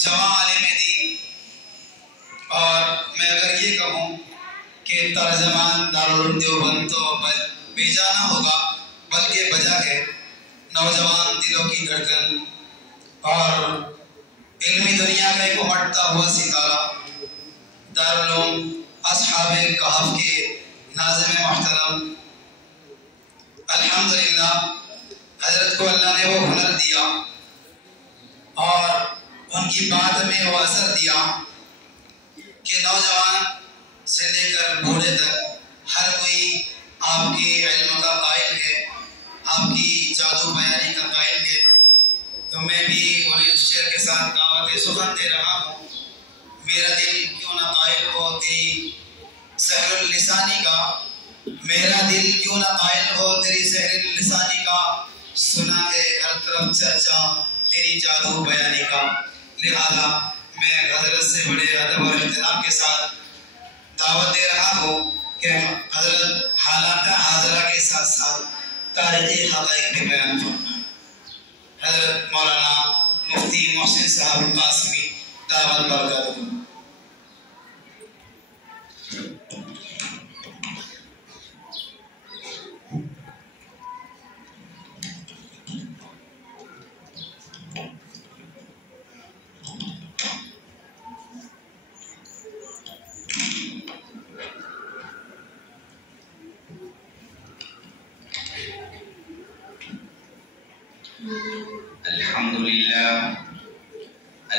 جواں عالم دین، اور میں اگر یہ کہوں کہ ترجمان دارالعلوم دیوبند تو بیجا نہ ہوگا، بلکہ بجا ہے نوجوان دلوں کی دھڑکن اور علمی دنیا کا ایک امٹتا ہوا ستارہ، دارالعلوم اصحاب کہف کے ناظم محترم۔ الحمدللہ حضرت کو اللہ نے وہ ہنر دیا اور ان کی بات میں وہ اثر دیا کہ نوجوان سے لے کر بوڑھے تک ہر کوئی آپ کے علم کا قائل ہے، آپ کی جادو بیانی کا قائل ہے۔ تو میں بھی انہیں اس شعر کے ساتھ دعوت سخن دے رہا ہوں، میرا دل کیوں نہ قائل ہو تیری سحر اللسانی کا، میرا دل کیوں نہ قائل ہو تیری سحر اللسانی کا، سنا ہے ہر طرف چرچا تیری جادو بیانی کا۔ لہذا میں حضرت سے بڑے ادب اور احترام کے ساتھ دعوت دے رہا ہوں کہ حضرت حالات حاضرہ کے ساتھ ساتھ تاریخی حقائق بھی بیان فرمائیں۔ حضرت مولانا مفتی محسن صاحب قاسمی دعوت برکاتہ۔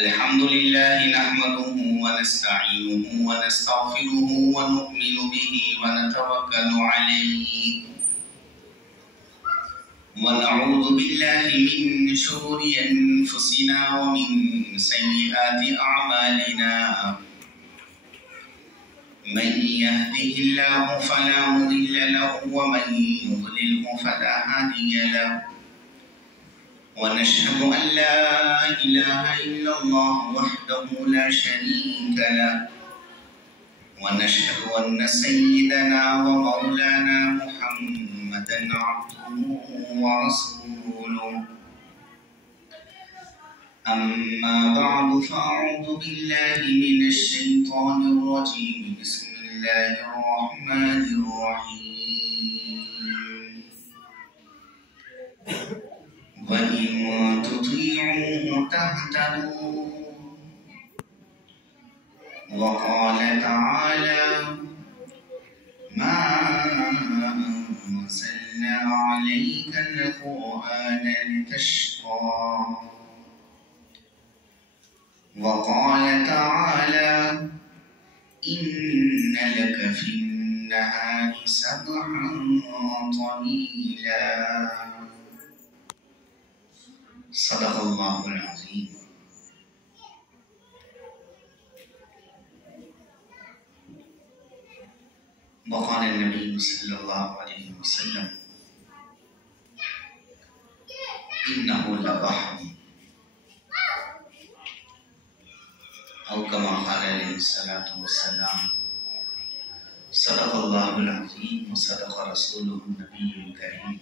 الحمد لله نحمده ونستعينه ونستغفره ونؤمن به ونتوكل عليه ونعوذ بالله من شرور أنفسنا ومن سيئات أعمالنا، من يهده الله فلا مضل له ومن يضلله فلا هادي له، ونشهد أن لا إله إلا الله وحده لا شريك له، ونشهد أن سيدنا ومولانا محمدا عبده ورسوله. أما بعد فأعوذ بالله من الشيطان الرجيم، بسم الله الرحمن الرحيم. وَإِن تُطِيعُوهُ تَهْتَدُوا. وقال تعالى: ما أنزلنا عليك القرآن لتشقى. وقال تعالى: إن لك في النهار سبحا طويلا. صدق اللہ العظیم. وقال النبی صلی اللہ علیہ وسلم: انه لبحر، او کما قال علیہ الصلوۃ والسلام. صدق اللہ العظیم وصدق رسولہ النبی الکریم.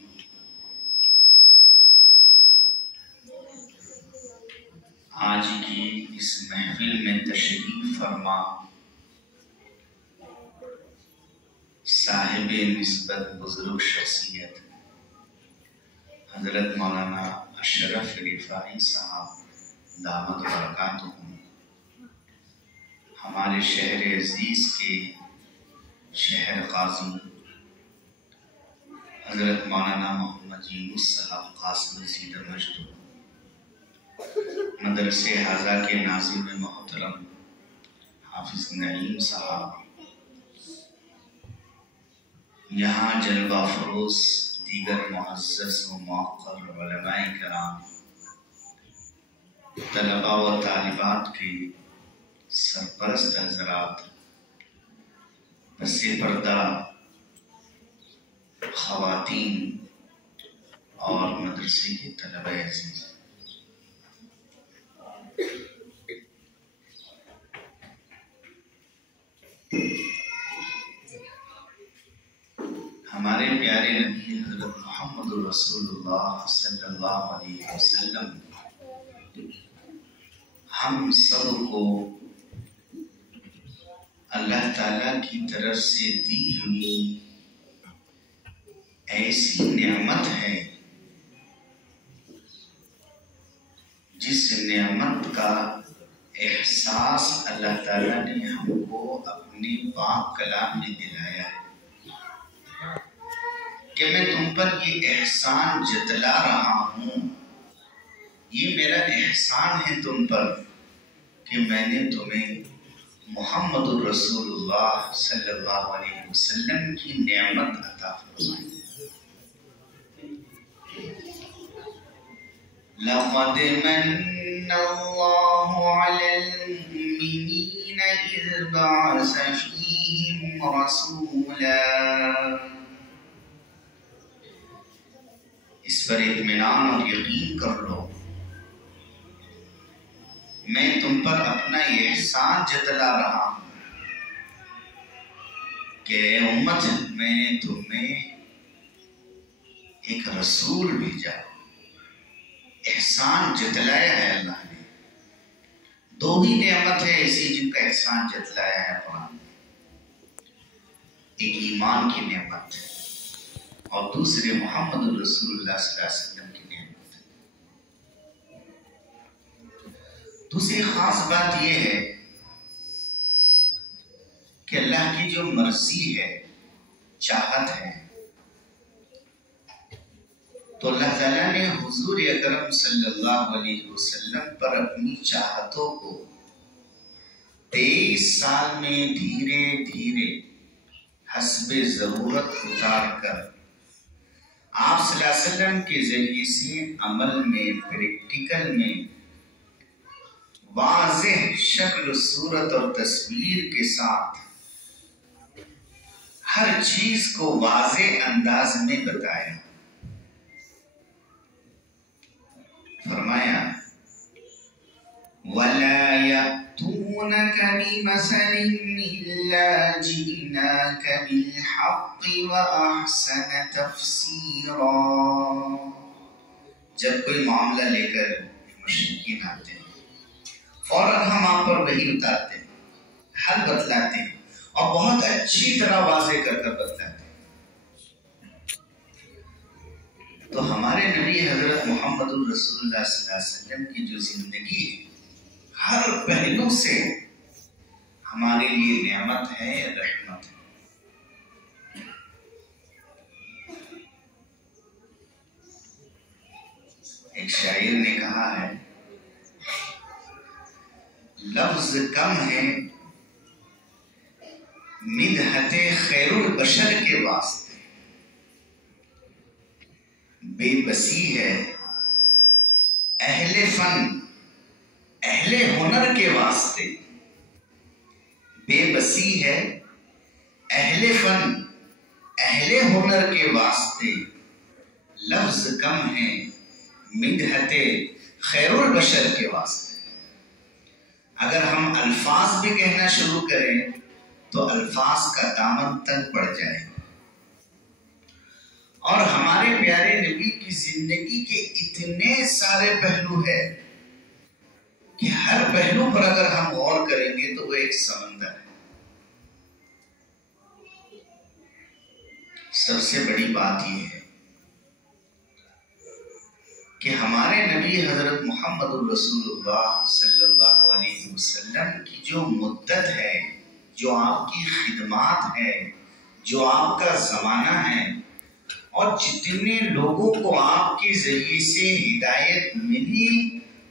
آج کی اس محفل میں تشریف فرما صاحب نسبت بزرگ شخصیت حضرت مولانا اشرف رفاعی صاحب دامت برکاتہم، ہمارے شہر عزیز کے شہر قاضی حضرت مولانا محمد یونس صاحب قاسم سیدہ مجدو، مدرسے حاضہ کے ناظم محترم حافظ نعیم صاحب، یہاں جلوہ فروز دیگر معزز و موقر علماء کرام، طلباء و طالبات کے سرپرست حضرات، پس پردہ خواتین اور مدرسے کے طلباء عزیز، ہمارے پیارے نبی حضرت محمد رسول اللہ صلی اللہ علیہ وسلم ہم سب کو اللہ تعالیٰ کی طرف سے دی ہوئی ایسی نعمت ہے جس نعمت کا احساس اللہ تعالیٰ نے ہم کو اپنے پاک کلام میں دلایا ہے کہ میں تم پر یہ احسان جتلا رہا ہوں. یہ میرا احسان ہے تم پر کہ میں نے تمہیں محمد الرسول اللہ صلی اللہ علیہ وسلم کی نعمت عطا فرمائی. لقد من اللہ علی المؤمنین اذ بعث فیہم رسولا. اس پر اطمینان اور یقین کر لو میں تم پر اپنا یہ احسان جتلا رہا ہوں کہ اے امت میں نے تمہیں ایک رسول بھیجا. احسان جتلایا ہے اللہ نے. دو ہی نعمت ہے ایسی جن کا احسان جتلایا ہے قرآن میں. ایک ایمان کی نعمت ہے اور دوسرے محمد الرسول اللہ صلی اللہ علیہ وسلم کی نعمت ہے. دوسری خاص بات یہ ہے کہ اللہ کی جو مرضی ہے، چاہت ہے، تو اللہ تعالیٰ نے حضور اکرم صلی اللہ علیہ وسلم پر اپنی چاہتوں کو 23 سال میں دھیرے دھیرے حسب ضرورت اتار کر آپ صلی اللہ علیہ وسلم کے ذریعے سے عمل میں، پریکٹیکل میں واضح شکل، صورت اور تصویر کے ساتھ ہر چیز کو واضح انداز میں بتایا. فرمایا وَلَا يَأْتُونَكَ بِمَثَلٍ إِلَّا جِئْنَاكَ بِالْحَقِّ وَأَحْسَنَ تَفْسِيرًا. جب کوئی معاملہ لے کر مشرکین آتے ہیں فوراً ہم آپ پر وحی اتارتے ہیں، حل بتلاتے ہیں اور بہت اچھی طرح واضح کر کر بتلاتے ہیں. تو ہمارے نبی حضرت محمد الرسول اللہ صلی اللہ علیہ وسلم کی جو زندگی ہے ہر پہلو سے ہمارے لیے نعمت ہے، رحمت ہے. ایک شاعر نے کہا ہے لفظ کم ہے مدحت خیر البشر کے واسطے، بے بسی ہے اہل فن اہل ہنر کے واسطے. بے بسی ہے اہل فن اہل ہنر کے واسطے، لفظ کم ہے مدحت خیر البشر کے واسطے. اگر ہم الفاظ بھی کہنا شروع کریں تو الفاظ کا دامن تنگ پڑ جائے. اور ہمارے پیارے نبی کی زندگی کے اتنے سارے پہلو ہیں کہ ہر پہلو پر اگر ہم غور کریں گے تو وہ ایک سمندر ہے. سب سے بڑی بات یہ ہے کہ ہمارے نبی حضرت محمد الرسول اللہ صلی اللہ علیہ وسلم کی جو مدت ہے، جو آپ کی خدمات ہے، جو آپ کا زمانہ ہے، اور جتنے لوگوں کو آپ کے ذریعے سے ہدایت ملی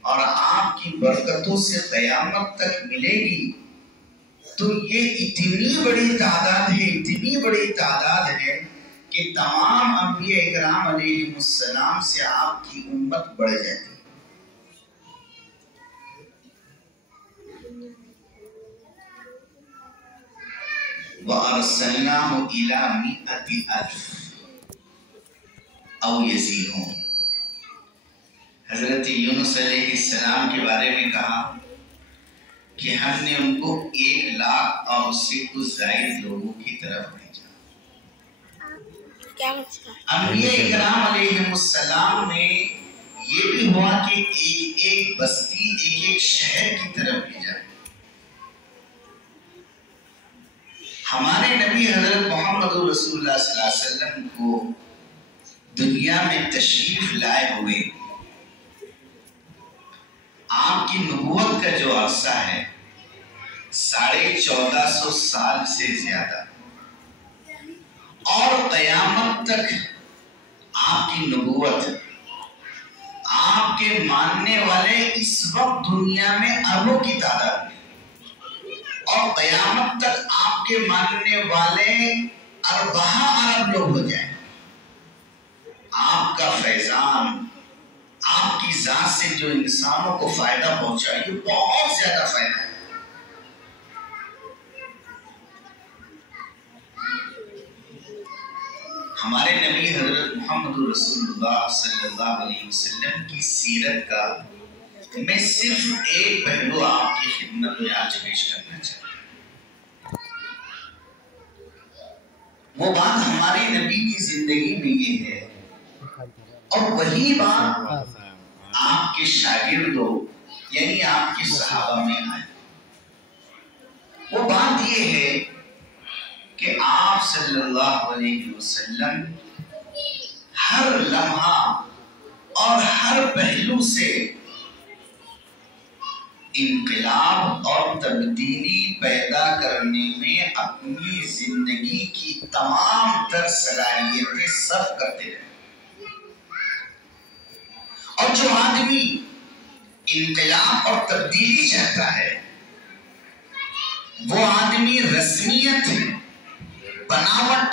اور آپ کی برکتوں سے قیامت تک ملے گی، تو یہ اتنی بڑی تعداد ہے کہ تمام انبیاء اکرام علیہ السلام سے آپ کی امت بڑھ جاتی. وَأَرْسَلْنَاهُ إِلَى 100,000 او یزیدون. حضرت یونس علیہ السلام کے بارے میں کہا کہ ہم نے ان کو 1,00,000 اور اس سے کچھ زائد لوگوں کی طرف بھیجا. انبیاء اکرام علیہ السلام میں یہ بھی ہوا کہ ایک ایک بستی ایک ایک شہر کی طرف بھیجا۔ ہمارے نبی حضرت محمد رسول اللہ صلی اللہ علیہ وسلم کو دنیا میں تشریف لائے ہوئے آپ کی نبوت کا جو عرصہ ہے 1450 سال سے زیادہ، اور قیامت تک آپ کی نبوت، آپ کے ماننے والے اس وقت دنیا میں اربوں کی تعداد میں، اور قیامت تک آپ کے ماننے والے 4 ارب لوگ ہو جائیں۔ آپ کا فیضان، آپ کی ذات سے جو انسانوں کو فائدہ پہنچا، یہ بہت زیادہ فائدہ ہے۔ ہمارے نبی حضرت محمد رسول اللہ صلی اللہ علیہ وسلم کی سیرت کا میں صرف ایک پہلو آپ کی خدمت میں آج پیش کرنا چاہتا ہوں۔ وہ بات ہمارے نبی کی زندگی میں یہ ہے، اور وہی بات آپ کے شاگردوں یعنی آپ کے صحابہ میں آئی۔ وہ بات یہ ہے کہ آپ صلی اللہ علیہ وسلم ہر لمحہ اور ہر پہلو سے انقلاب اور تبدیلی پیدا کرنے میں اپنی زندگی کی تمام تر صلاحیتیں صرف کرتے رہے۔ اور جو آدمی انقلاب اور تبدیلی چاہتا ہے وہ آدمی رسمیت، بناوٹ،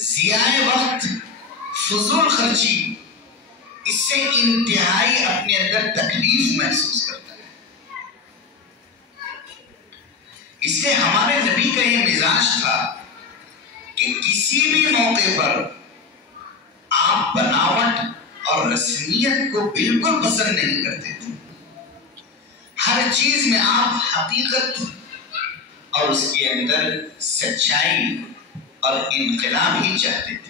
ضیاء وقت، فضول خرچی، اس سے انتہائی اپنے اندر تکلیف محسوس کرتا ہے۔ اس لیے ہمارے نبی کا یہ مزاج تھا کہ کسی بھی موقع پر آپ بناوٹ اور رسمیت کو بالکل پسند نہیں کرتے تھے۔ ہر چیز میں آپ حقیقت اور اس کے اندر سچائی اور انقلاب ہی چاہتے تھے۔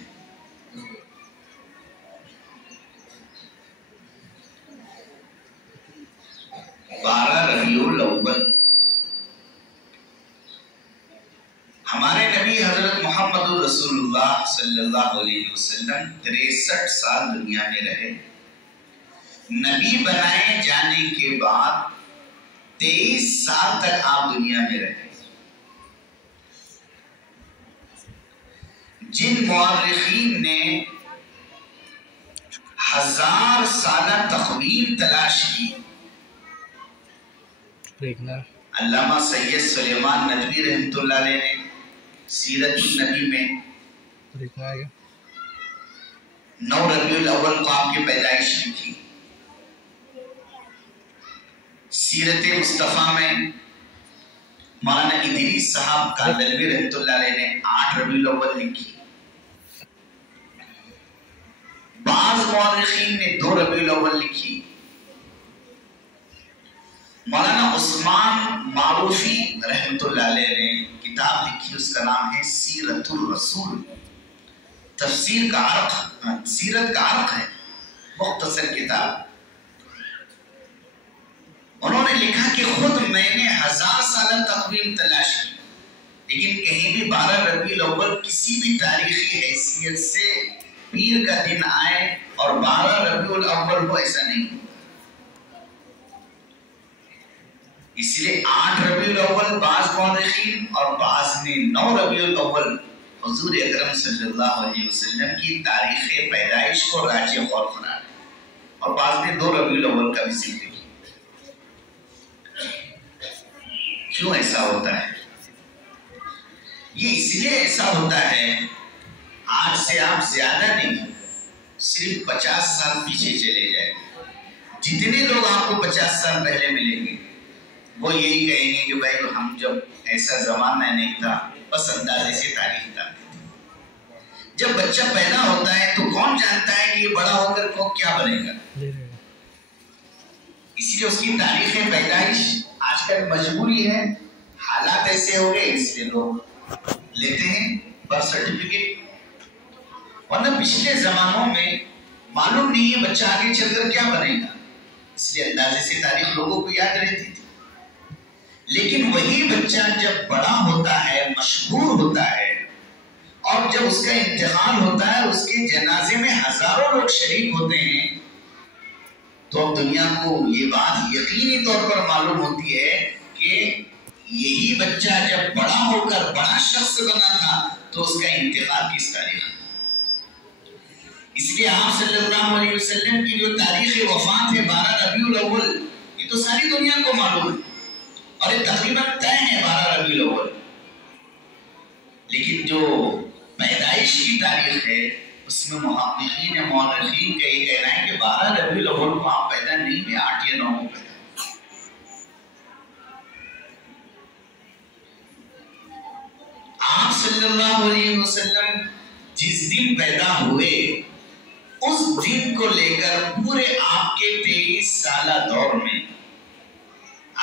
ربیع الاول ہمارے نبی حضرت محمد رسول اللہ صلی اللہ علیہ وسلم 63 سال دنیا میں رہے۔ نبی بنائے جانے کے بعد 23 سال تک آپ دنیا میں رہے۔ جن مورخین نے 1000 سالہ تخمین تلاش کی، علامہ سید سلیمان ندوی رحمۃ اللہ علیہ نے سیرت النبی میں 9 ربیع الاول کو آپ کی پیدائش لکھی۔ سیرت مصطفیٰ میں مولانا ادریس صاحب کاندلوی رحمۃ اللہ علیہ نے 8 ربیع الاول لکھی۔ بعض مورخین نے 2 ربیع الاول لکھی۔ مولانا عثمان معروفی رحمۃ اللہ علیہ نے کتاب لکھی، اس کا نام ہے سیرت الرسول، تفسیر کا عرق، سیرت کا عرق ہے، مختصر کتاب۔ انہوں نے لکھا کہ خود میں نے 1000 سالہ تقویم تلاش کی، لیکن کہیں بھی 12 ربیع الاول کسی بھی تاریخی حیثیت سے پیر کا دن آئے اور 12 ربیع الاول ہو، ایسا نہیں ہوا۔ اس لیے 8 ربیع الاول بعض مورخین اور بعض نے 9 ربیع الاول حضور اکرم صلی اللہ علیہ وسلم کی تاریخ پیدائش کو راجح قول قرار دیا، اور بعض نے 2 ربیع الاول کا بھی ذکر کیا۔ کیوں ایسا ہوتا ہے؟ یہ اس لیے ایسا ہوتا ہے، آج سے آپ زیادہ نہیں، صرف 50 سال پیچھے چلے جائیں، جتنے لوگ آپ کو 50 سال پہلے ملیں گے وہ یہی کہیں گے کہ بھائی ہم جب ایسا زمانہ نہیں تھا، بس اندازے سے تاریخ ڈالتے تھے۔ جب بچہ پیدا ہوتا ہے تو کون جانتا ہے کہ یہ بڑا ہو کر کو کیا بنے گا؟ اس لیے اس کی تاریخ پیدائش آج کل مجبوری ہے، حالات ایسے ہو گئے، اس لیے لوگ لیتے ہیں برتھ سرٹیفکیٹ۔ ورنہ پچھلے زمانوں میں معلوم نہیں ہے بچہ آگے چل کر کیا بنے گا، اس لیے اندازے سے تاریخ لوگوں کو یاد رہتی تھی. لیکن وہی بچہ جب بڑا ہوتا ہے، مشہور ہوتا ہے، اور جب اس کا انتقال ہوتا ہے، اس کے جنازے میں ہزاروں لوگ شریک ہوتے ہیں، تو اب دنیا کو یہ بات یقینی طور پر معلوم ہوتی ہے کہ یہی بچہ جب بڑا ہو کر بڑا شخص بنا تھا تو اس کا انتقال کس تاریخ. اس لیے آپ صلی اللہ علیہ وسلم کی جو تاریخ وفات ہے 12 ربیع الاول، یہ تو ساری دنیا کو معلوم ہے اور یہ تقریباً طے ہے 12 ربیع الاول. لیکن جو پیدائش کی تاریخ ہے اس میں محققین مورخین کا یہ کہنا ہے کہ 12 ربیع الاول کو آپ پیدا نہیں ہوئے، 8 یا 9 کو پیدا. آپ صلی اللہ علیہ وسلم جس دن پیدا ہوئے اس دن کو لے کر پورے آپ کے 23 سالہ دور میں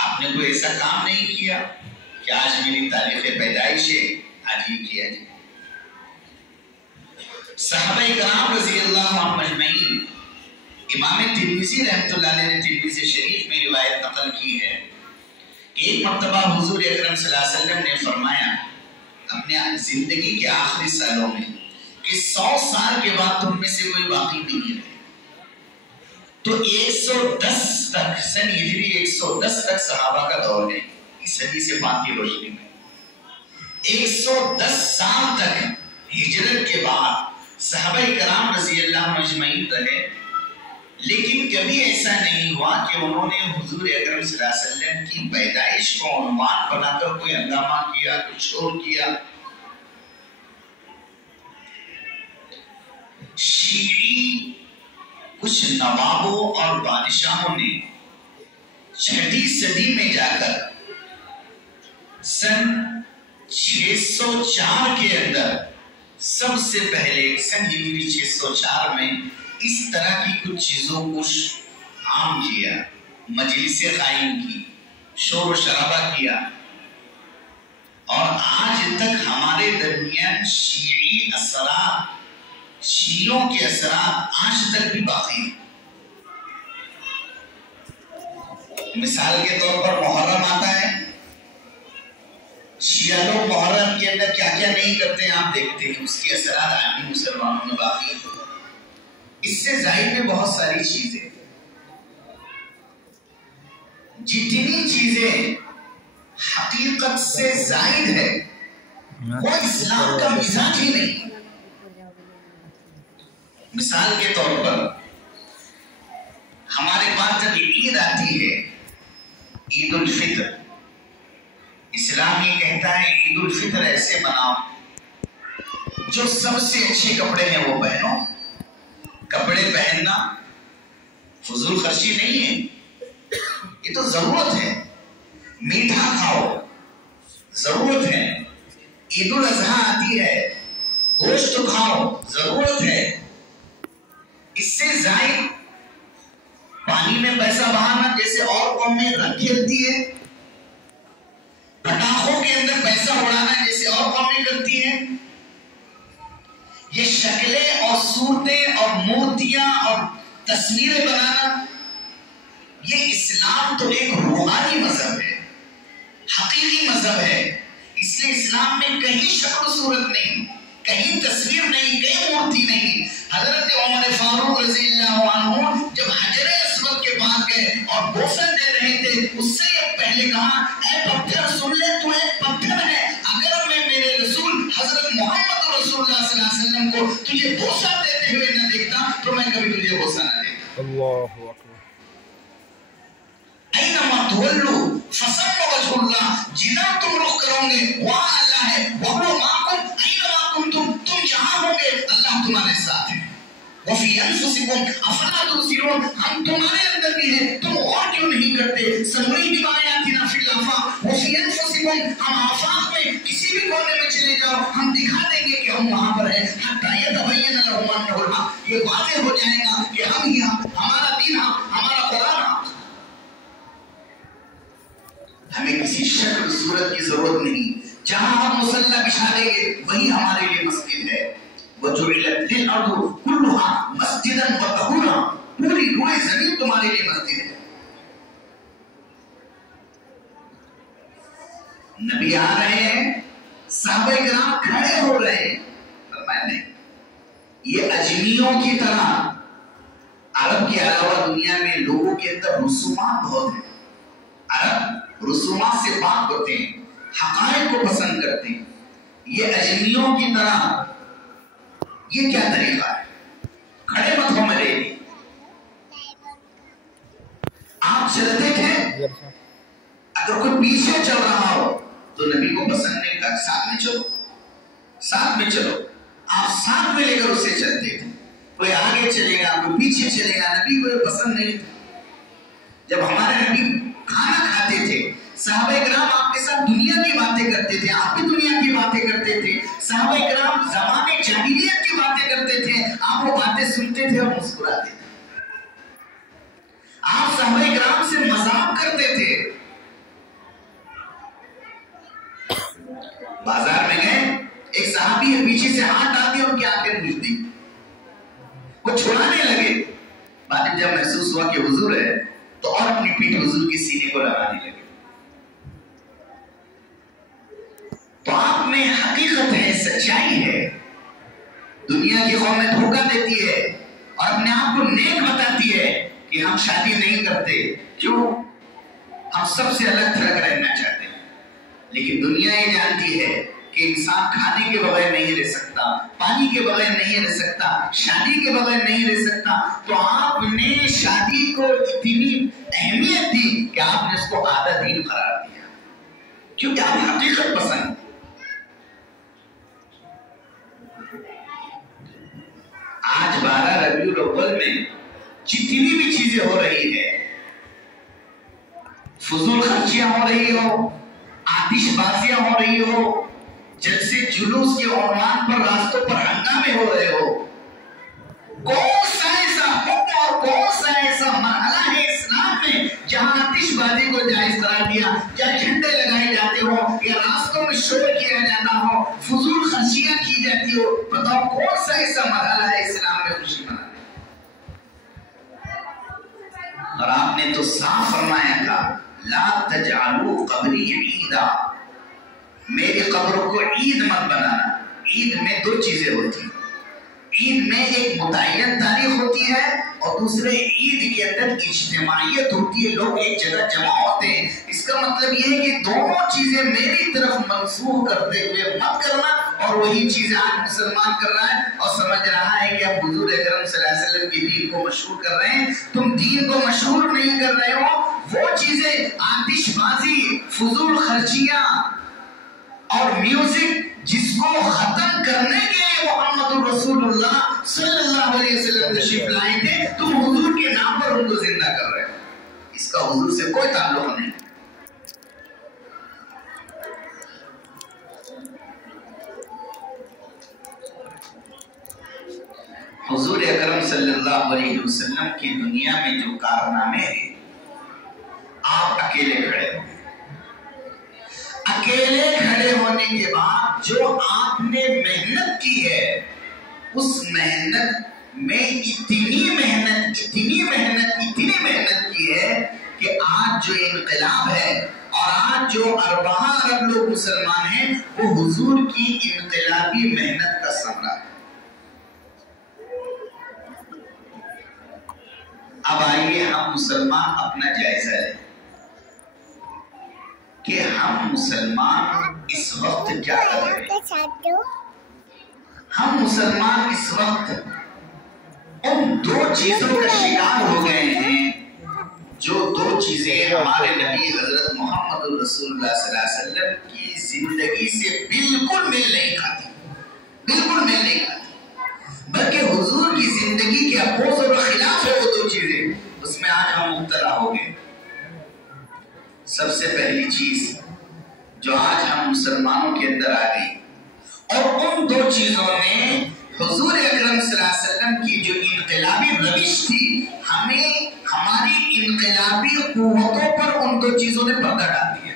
آپ نے کوئی ایسا کام نہیں کیا کہ آج میری تاریخ پیدائش ہے آج یہ کیا جائے. صحابہ کرام رضی اللہ عنہم اجمعین، امام ترمذی رحمۃ اللہ علیہ نے ترمذی شریف میں روایت نقل کی ہے کہ ایک مرتبہ حضور اکرم صلی اللہ علیہ وسلم نے فرمایا اپنے زندگی کے آخری سالوں میں کہ 100 سال کے بعد تم میں سے کوئی باقی نہیں ہے. تو 110 تک سن ہجری 110 تک صحابہ کا دور ہے اس حدیث پاک کی روشنی میں. 110 سال تک ہجرت کے بعد صحابہ کرام رضی اللہ عنہم اجمعین رہے، لیکن کبھی ایسا نہیں ہوا کہ انہوں نے حضور اکرم صلی اللہ علیہ وسلم کی پیدائش کو عنوان بنا کر کوئی ہنگامہ کیا، کچھ شور کیا. شیعی کچھ نوابوں اور بادشاہوں نے 6ویں صدی میں جا کر سن 604 کے اندر سب سے پہلے سن ہجری 604 میں اس طرح کی کچھ چیزوں کو عام کیا، مجلسیں قائم کی، شور و شرابہ کیا، اور آج تک ہمارے درمیان شیعی اثرات، شیعوں کے اثرات آج تک بھی باقی ہیں. مثال کے طور پر محرم آتا ہے، شیعہ لوگ محرم کے اندر کیا کیا نہیں کرتے ہیں آپ دیکھتے ہیں، اس کے اثرات عالمی مسلمانوں میں باقی ہیں. اس سے ظاہر میں بہت ساری چیزیں، جتنی چیزیں حقیقت سے زائد ہے وہ اسلام کا مزاج ہی نہیں. مثال کے طور پر ہمارے پاس جب عید آتی ہے، عید الفطر، اسلام یہ کہتا ہے عید الفطر ایسے مناؤ جو سب سے اچھے کپڑے ہیں وہ پہنو. کپڑے پہننا فضول خرچی نہیں ہے، یہ تو ضرورت ہے. میٹھا کھاؤ، ضرورت ہے. عید الاضحیٰ آتی ہے، گوشت کھاؤ، ضرورت ہے. اس سے زائد پانی میں پیسہ بہانا، جیسے اور قوم میں رنگ کھیلتی ہے، پٹاخوں کے اندر پیسہ اڑانا جیسے اور قومیں کرتی ہیں، یہ شکلیں اور صورتیں اور مورتیاں اور تصویریں بنانا، یہ اسلام تو ایک روحانی مذہب ہے، حقیقی مذہب ہے. اس لیے اسلام میں کہیں شکل و صورت نہیں، کہیں تصویر نہیں، کہیں مورتی نہیں. حضرت عمر فاروق رضی اللہ عنہ جب حجر اسود کے پاس گئے اور بوسن دے رہے تھے، اس سے یہ پہلے کہا اے پتھر سن لے، تو ایک پتھر ہے، اگر میں میرے رسول حضرت محمد رسول اللہ صلی اللہ علیہ وسلم کو تجھے بوسا دیتے ہوئے نہ دیکھتا تو میں کبھی تجھے بوسا نہ دیتا. اللہ اکبر. اینما تولوا فثم وجہ اللہ، جدھر تم رخ کرو گے وہاں اللہ ہے. وَهُوَ مَعَكُمْ أَيْنَمَا كُنْتُمْ، تم جہاں ہوں گے اللہ تمہارے ساتھ ہے. وَفِي أَنفُسِكُمْ أَفَلَا تُبْصِرُونَ، ہم تمہارے اندر بھی ہیں، تم اور کیوں نہیں کرتے. سَنُرِيهِمْ آيَاتِنَا فِي الْآفَاقِ وَفِي أَنفُسِكُمْ، ہم آفاق میں کسی بھی کونے میں چلے جاؤ ہم دکھا دیں گے کہ ہم وہاں پر ہیں. حَتَّى يَتَبَيَّنَ لَهُمْ أَنَّهُ الْحَقُّ، یہ واضح ہو جائے گا کہ ہم ہی ہم، ہمارا دین ہم، ہمارا قرآن ہم. ہمیں کسی شکل صورت کی ضرورت نہیں. جہاں ہم مصلی بچھا دیں گے وہی ہمارے لیے مسجد ہے. وَجُعِلَتِ الْأَرْضُ كُلُّهَا وجعلوها مسجدا وطهورا، پوری روئے زمین تمہارے لیے مسجد ہے. نبی آ رہے ہیں، صحابہ کرام کھڑے ہو رہے ہیں. فرمایا نہیں، یہ اجمیوں کی طرح عرب کے علاوہ دنیا میں لوگوں کے اندر رسومات بہت ہیں. عرب رسومات سے پاک ہوتے ہیں، حقائق کو پسند کرتے ہیں. یہ اجمیوں کی طرح یہ کیا طریقہ ہے؟ کھڑے مت ہو میرے لیے. آپ چلتے تھے، اگر کوئی پیچھے چل رہا ہو تو نبی کو پسند نہیں تھا، ساتھ میں چلو، ساتھ میں چلو. آپ ساتھ میں لے کر اسے چلتے تھے. کوئی آگے چلے گا، کوئی پیچھے چلے گا، نبی کو یہ پسند نہیں تھا. جب ہمارے نبی کھانا کھاتے تھے، صحابہ کرام آپ کے ساتھ دنیا کی باتیں کرتے تھے، آپ بھی دنیا کی باتیں کرتے تھے. صحابہ کرام زمانے جاہلیت کی باتیں کرتے تھے، آپ وہ باتیں سنتے تھے اور مسکراتے تھے. آپ صحابہ کرام سے مذاق کرتے تھے. بازار میں گئے، ایک صحابی ہے، پیچھے سے ہاتھ ڈال دیا، ان کی آنکھیں بجھ دی. وہ چھڑانے لگے. بعد جب محسوس ہوا کہ حضور ہے تو اور اپنی پیٹھ حضور کے سینے کو لگانے لگے. تو آپ میں حقیقت ہے، سچائی ہے. دنیا کی قومیں دھوکہ دیتی ہے اور اپنے آپ کو نیک بتاتی ہے کہ ہم شادی نہیں کرتے. کیوں؟ ہم سب سے الگ تھلگ رہنا چاہتے ہیں. لیکن دنیا یہ جانتی ہے کہ انسان کھانے کے بغیر نہیں رہ سکتا، پانی کے بغیر نہیں رہ سکتا، شادی کے بغیر نہیں رہ سکتا. تو آپ نے شادی کو اتنی اہمیت دی کہ آپ نے اس کو آدھا دین قرار دیا، کیونکہ آپ حقیقت پسند. آج 12 ربیع الاول میں جتنی بھی چیزیں ہو رہی ہے، فضول خرچیاں ہو رہی ہو، آتش بازیاں ہو رہی ہو، جلسے جلوس کے عنوان پر راستوں پر ہنگامے ہو رہے ہو، کون سا ایسا حکم اور کون سا ایسا مرحلہ ہے اسلام میں جہاں آتش بازی کو جائز قرار دیا، یا جھنڈے لگائے جاتے ہو، یا راستوں میں شور کیا جاتا ہو، فضول خرچیاں کی جاتی ہو؟ بتاؤ کون سا ایسا مرحلہ ہے اسلام میں خوشی منانے؟ اور آپ نے تو صاف فرمایا تھا، لا تجعلوا قبری عیدا، میری قبر کو عید مت بنانا. عید میں دو چیزیں ہوتی ہیں. عید میں ایک متعین تاریخ ہوتی ہے اور دوسرے عید کے اندر اجتماعیت ہوتی ہے، لوگ ایک جگہ جمع ہوتے ہیں. اس کا مطلب یہ ہے کہ دونوں چیزیں میری طرف منسوخ کرتے ہوئے مت کرنا. اور وہی چیزیں آج مسلمان کر رہا ہے اور سمجھ رہا ہے کہ اب حضور اکرم صلی اللہ علیہ وسلم کی دین کو مشہور کر رہے ہیں. تم دین کو مشہور نہیں کر رہے ہو. وہ چیزیں آتش بازی، فضول خرچیاں اور میوزک جس کو ختم کرنے کے لیے محمد الرسول اللہ صلی اللہ علیہ وسلم تشریف لائے تھے، تم حضور کے نام پر ان کو زندہ کر رہے ہو. اس کا حضور سے کوئی تعلق نہیں. حضور اکرم صلی اللہ علیہ وسلم کی دنیا میں جو کارنامے ہیں، آپ اکیلے کھڑے ہو. اکیلے کھڑے ہونے کے بعد جو آپ نے محنت کی ہے، اس محنت میں اتنی محنت کی ہے کہ آج جو انقلاب ہے اور آج جو 4 ارب لوگ مسلمان ہیں، وہ حضور کی انقلابی محنت کا ثمرہ ہے. اب آئیے ہم مسلمان اپنا جائزہ لیں کہ ہم مسلمان اس وقت کیا کر رہے ہیں. ہم مسلمان اس وقت ان 2 چیزوں کا شکار ہو گئے ہیں، جو 2 چیزیں ہمارے نبی حضرت محمد الرسول اللہ صلی اللہ علیہ وسلم کی زندگی سے بالکل میل نہیں کھاتی، بالکل میل نہیں کھاتی، بلکہ حضور کی زندگی کے اپوز اور خلاف ہے وہ 2 چیزیں. اس میں آج ہم مبتلا ہو گئے. سب سے پہلی چیز جو آج ہم مسلمانوں کے اندر آ گئی، اور ان 2 چیزوں نے حضور اکرم صلی اللہ علیہ وسلم کی جو انقلابی روش تھی، ہمیں ہماری انقلابی قوتوں پر ان 2 چیزوں نے پردہ ڈال دیا.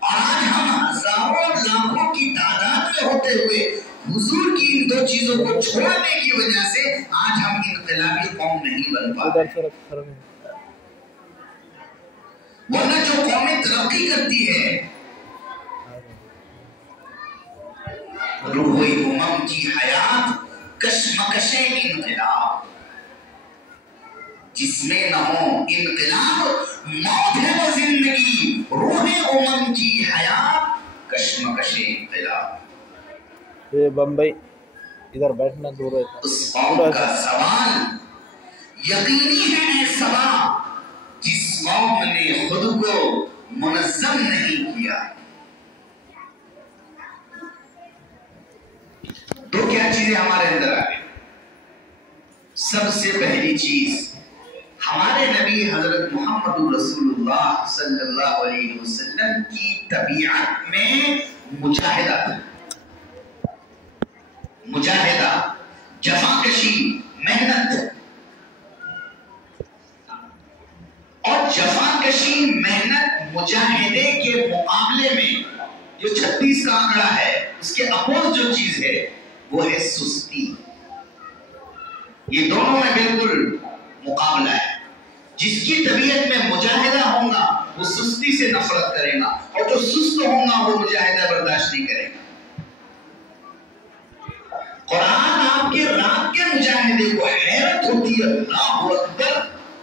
اور آج ہم ہزاروں لاکھوں کی تعداد میں ہوتے ہوئے حضور کی ان دو چیزوں کو چھوڑنے کی وجہ سے آج ہم انقلابی قوم نہیں بن پاتے، ورنہ جو قومیں ترقی کرتی ہے روح امم کی حیات کشمکش انقلاب، جس میں نہ ہو انقلاب موت ہے وہ زندگی، روح امم کی حیات کشمکش انقلاب۔ یہ بمبئی ادھر بیٹھنا دور ہے، اس قوم کا سوال یقینی ہے اے سبا جس قوم نے خود کو منظم نہیں کیا۔ تو کیا چیزیں ہمارے اندر آ گئی؟ سب سے پہلی چیز ہمارے نبی حضرت محمد رسول اللہ صلی اللہ علیہ وسلم کی طبیعت میں مجاہدہ تھا، مجاہدہ، جفاکشی، محنت، اور جفاکشی محنت مجاہدے کے مقابلے میں جو 36 کا آنکڑا ہے اس کے اپوز جو چیز ہے وہ ہے سستی۔ یہ دونوں میں بالکل مقابلہ ہے۔ جس کی طبیعت میں مجاہدہ ہوگا وہ سستی سے نفرت کرے گا، اور جو سست ہوگا وہ مجاہدہ برداشت نہیں کرے گا۔ قرآن آپ کے رات کے مجاہدے کو، حیرت ہوتی ہے، اللہ اکبر،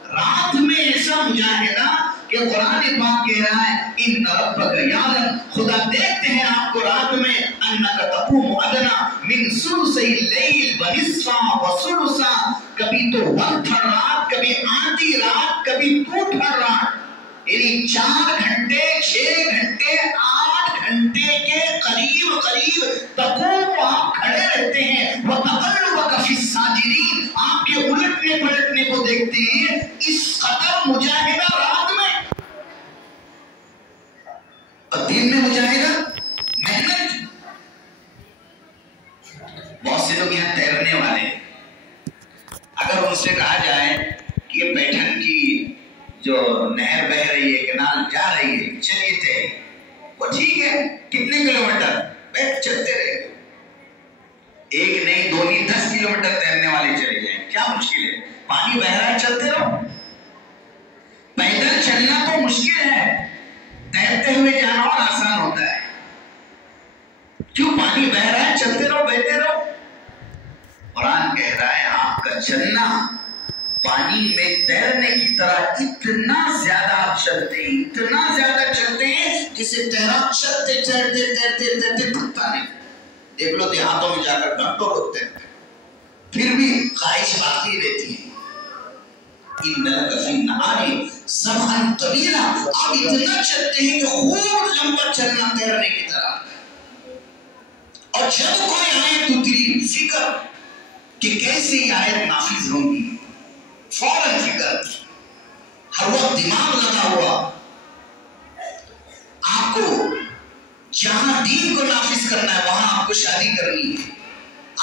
رات میں ایسا مجاہدہ کہ قرآن پاک کہہ رہا ہے ان ربک یعلم، خدا دیکھتے ہیں آپ کو رات میں، انک تقوم ادنی من ثلثی اللیل ونصفہ وثلثہ، کبھی تو 1/3 رات، کبھی آدھی رات، کبھی 2/3 رات، یعنی 4 گھنٹے، 6 گھنٹے، 8 گھنٹے کے قریب قریب تقوم آپ کھڑے رہتے ہیں، وتقلبک فی الساجدین، آپ کے الٹنے پلٹنے کو دیکھتے ہیں۔ اس قدر مجاہدہ رات میں اور دن میں مجاہدہ، محنت۔ بہت سے لوگ یہاں تیرنے والے ہیں، اگر ان سے کہا جائے کہ یہ بیٹھن کی جو نہر بہ رہی ہے، کنال جا رہی ہے، چلیے تیرے، وہ ٹھیک ہے، کتنے کلومیٹر بیٹھ چلتے رہے، ایک نہیں، 2 نہیں، 10 کلومیٹر تیرنے والے چلے جائیں، کیا مشکل ہے؟ پانی بہ رہا ہے، چلتے رہو۔ پیدل چلنا تو مشکل ہے، تیرتے ہوئے جانا اور آسان ہوتا ہے۔ کیوں؟ پانی بہ رہا ہے، چلتے رہو، بہتے رہو۔ قرآن کہہ رہا ہے آپ کا چلنا پانی میں تیرنے کی طرح اتنا زیادہ آپ چلتے ہیں، اتنا زیادہ چلتے ہیں جسے تیراک چلتے تیرتے تیرتے تیرتے تھکتا نہیں۔ دیکھ لو دیہاتوں میں جا کر گھنٹوں لوگ تیرتے ہیں، پھر بھی خواہش باقی رہتی ہے۔ ان لک فی النہار سبحا طویلا، آپ اتنا چلتے ہیں کہ خوب لمبا چلنا تیرنے کی طرح۔ اور جب کوئی آیت اتری، فکر کہ کیسے یہ آیت نافذ ہوں گی، فوراً فکر، ہر وقت دماغ لگا ہوا، آپ کو جہاں دین کو نافذ کرنا ہے وہاں آپ کو شادی کرنی ہے،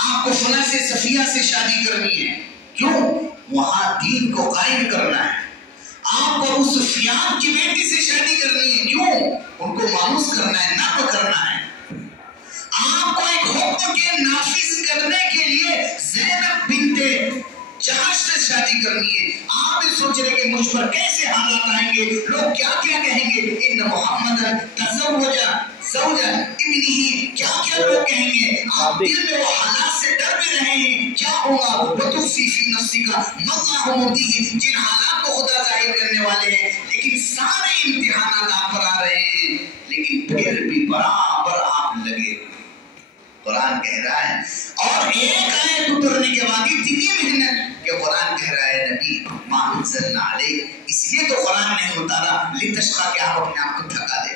آپ کو فلاں سے صفیہ سے شادی کرنی ہے، کیوں؟ وہاں دین کو قائم کرنا ہے۔ آپ کو اس سفیان کی بیٹی سے شادی کرنی ہے، کیوں؟ ان کو مانوس کرنا ہے، نقل کرنا ہے۔ آپ کو ایک حکم کے نافذ کرنے کے لیے زینب بنت جہش سے شادی کرنی ہے۔ آپ بھی سوچ رہے کہ مجھ پر کیسے حالات آئیں گے، لوگ کیا کیا کہیں گے، ان محمد تزوج زوج ابنہ، کیا کیا لوگ کہیں گے۔ آپ دل میں وہ حالات سے ڈر بھی رہے ہیں، کیا ہوگا، وتخفی فی نفسک ما اللہ مبدیہ، جن حالات کو خدا ظاہر کرنے والے ہیں، لیکن سارے امتحانات آپ پر آ رہے ہیں، لیکن پھر بھی برابر آپ لگے ہوئے۔ قرآن کہہ رہا ہے، اور ایک آیت اترنے کے بعد اتنی محنت کہ قرآن کہہ رہا ہے نبی ما انزلنا علیک، اس لیے تو قرآن نہیں اتارا لتشقى، کہ آپ اپنے آپ کو تھکا دے۔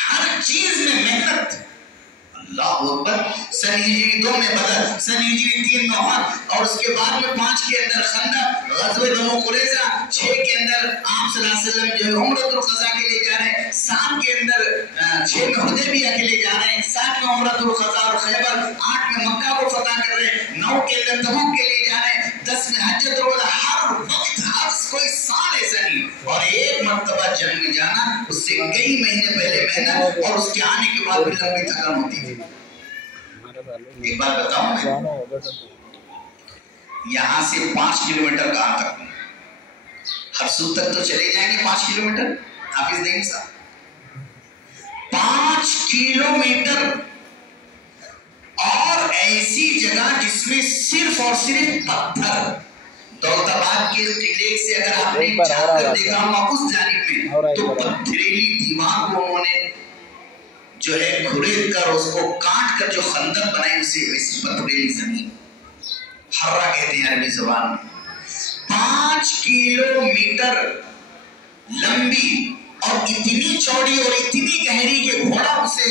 ہر چیز میں محنت، اللہ اکبر۔ سن ہجری 2 میں بدر، سن ہجری 3 میں احد، اور اس کے بعد میں 5 کے اندر خندق، غزوہ بنو قریظہ، 6 کے اندر آپ صلی اللہ علیہ وسلم جو ہے عمرۃ القضاء کے لیے جا رہے ہیں، 7 کے اندر 6 میں حدیبیہ کے لیے جا رہے ہیں، 7 میں عمرۃ القضاء اور خیبر، 8 میں مکہ کو فتح کر رہے ہیں، 9 کے اندر تبوک کے لیے جا رہے ہیں، 10 میں حجۃ الوداع۔ ہر وقت ہر کوئی سال ایسا نہیں، اور ایک مرتبہ جنگ میں جانا اس سے کئی مہینے پہلے محنت، اور اس کے آنے کے بعد بھی لمبی تھکن ہوتی تھی۔ ایک بات بتاؤں میں، یہاں سے 5 کلومیٹر کہاں تک؟ ہرسود تک تو چلے جائیں گے 5 کلومیٹر حافظ نعیم صاحب، 5 کلومیٹر، اور ایسی جگہ جس میں صرف اور صرف پتھر. دولت آباد کے قلعے سے اگر آپ نے جا کر دیکھا ہوا اس جانب میں تو پتھریلی دیوار کو انہوں نے جو ہے کھرید کر اس کو کاٹ کر جو خندق بنائی اسے ایسی پتھریلی زمین ہررا کہتے ہیں عربی زبان میں. 5 کلومیٹر لمبی اور اتنی چوڑی اور اتنی گہری کہ گھوڑا اسے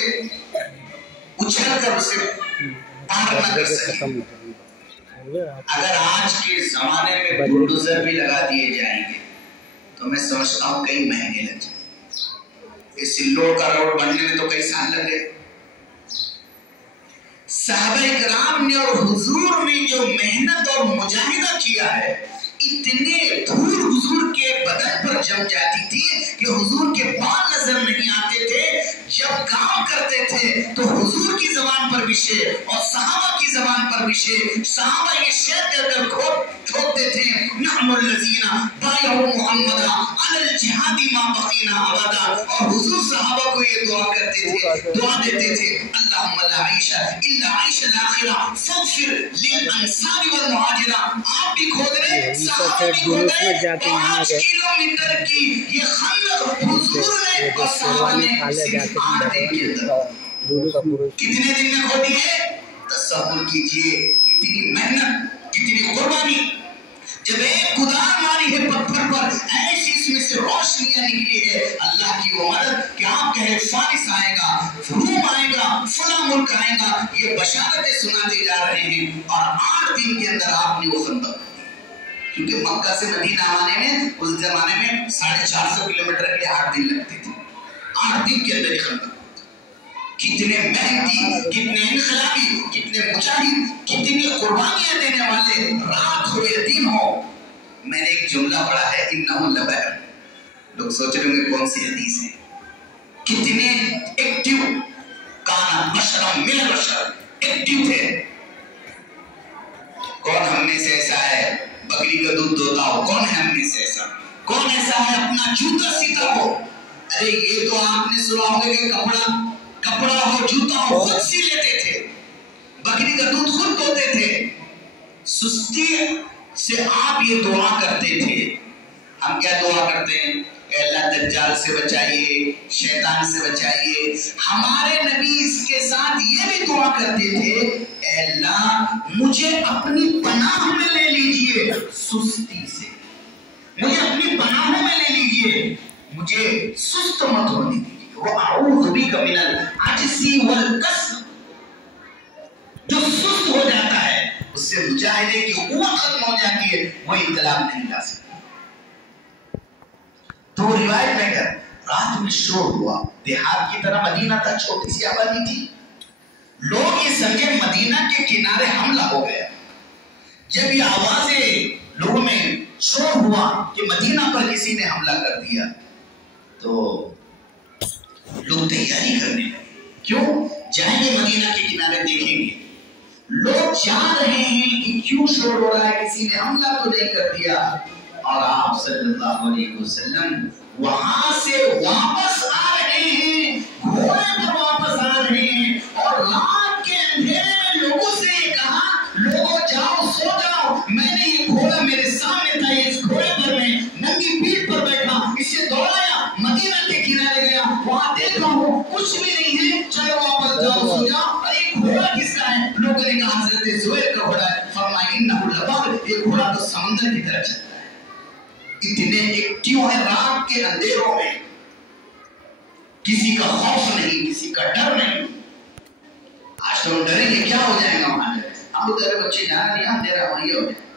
اچھل کر اسے پار نہ کر سکے. اگر آج کے زمانے میں بلڈوزر بھی لگا دیے جائیں گے تو میں سمجھتا ہوں کئی مہینے لگ جائیں گے. اس سلوڑ کا روڈ بننے میں تو کئی سال لگے. صحابہ کرام نے اور حضور نے جو محنت اور مجاہدہ کیا ہے، اتنے دھول حضور کے بدن پر جم جاتی تھی کہ حضور کے بال نظر نہیں آتے تھے. جب کام کرتے تھے تو حضور کی زبان پر بھی شعر اور صحابہ کی زبان پر بھی شعر، صحابہ یہ شعر کر کر ٹھوکتے تھے، نحن الذین بایعوا محمدا علی الجہاد ما بقینا ابدا. اور حضور صحابہ کو یہ دعا کرتے تھے، دعا دیتے تھے، اللہم لا عیش الا عیش الاخرہ فاغفر للانصار والمہاجرہ. آپ بھی کھود رہے، صحابہ بھی کھود رہے. 5 کلومیٹر کی یہ خندق حضور نے اور صحابہ نے صرف 8 دن کے اندر. کتنے دن میں کھودی ہے؟ تصور کیجئے کتنی محنت، کتنی قربانی. جب ایک کدار ماری ہے پتھر پر، ایسی اس میں سے روشنیاں نکلی ہے اللہ کی وہ مدد کہ آپ کہے فارس آئے گا، روم آئے گا، فلاں ملک آئے گا. یہ بشارتیں سناتے جا رہے ہیں اور 8 دن کے اندر آپ نے وہ خندق. کیونکہ مکہ سے مدینہ آنے میں اس زمانے میں 450 کلومیٹر کے لیے 8 دن لگتے تھے. 8 دن کے اندر ہی خندق. کتنے محنتی، کتنے انقلابی، کتنے مجاہد، کتنی قربانیاں دینے والے، رات ہو یا دن ہو. میں نے ایک جملہ پڑھا ہے، انہم لبہر. لوگ سوچ رہے ہوں گے کون سی حدیث ہے. کتنے ایکٹیو، کانا بشرم من البشر، ایکٹیو تھے. کون ہم میں سے ایسا ہے بکری کا دودھ دوتا ہو؟ کون ہے ہم میں سے ایسا؟ کون ایسا ہے اپنا جوتا سیتا ہو؟ ارے یہ تو آپ نے سنا ہوگا کہ کپڑا ہو، جوتا ہو خود سی لیتے تھے، بکری کا دودھ خود دوتے تھے. سستی سے آپ یہ دعا کرتے تھے. ہم کیا دعا کرتے ہیں؟ اے اللہ دجال سے بچائیے، شیطان سے بچائیے. ہمارے نبی اس کے ساتھ یہ بھی دعا کرتے تھے، اے اللہ مجھے اپنی پناہ میں لے لیجئے سستی سے، مجھے اپنی پناہوں میں لے لیجئے، مجھے سست مت ہونے دیجئے. وَأَعُوذُ بِكَ مِنَ الْعَجْزِ وَالْكَسْلِ. جو سست ہو جاتا ہے اس سے مجاہدے کی قوت ختم ہو جاتی ہے، وہ انقلاب نہیں لا سکتا. تو روایت میں کر رات میں شور ہوا. دیہات کی طرح مدینہ تھا، چھوٹی سی آبادی تھی. لوگ یہ سمجھے مدینہ کے کنارے حملہ ہو گیا. جب یہ آوازیں لوگوں میں شور ہوا کہ مدینہ پر کسی نے حملہ کر دیا تو لوگ تیاری کرنے لگے. کیوں؟ جائیں گے مدینہ کے کنارے دیکھیں گے. لوگ جان رہے ہیں کہ کیوں شور ہو رہا ہے، کسی نے حملہ تو نہیں کر دیا. اور آپ صلی اللہ علیہ وسلم وہاں سے واپس آ رہے ہیں، گھوڑے پر واپس آ رہے ہیں. اور رات کے اندھیرے میں لوگوں سے یہ کہا، لوگوں جاؤ سو جاؤ. میں نے یہ گھوڑا میرے سامنے تھا، اس گھوڑے پر میں ننگی پیٹھ پر بیٹھا، اسے دوڑایا، مدینہ کے کنارے گیا، وہاں دیکھا ہوں کچھ بھی نہیں ہے، چلو واپس جاؤ سو جاؤ. اور یہ گھوڑا کس کا ہے؟ لوگوں نے کہا حضرت زہیر کا گھوڑا ہے. فرمایا انہ لبغ، یہ گھوڑا تو سمندر کی طرف چلتا ہے. اتنے ایکٹیو ہیں رات کے اندھیروں میں، کسی کا خوف نہیں، کسی کا ڈر نہیں. آج تو ڈریں گے کیا ہو جائے گا وہاں جائے. ہم تو تیرے بچے جانا نہیں، ہم تیرا وہی ہو جائے.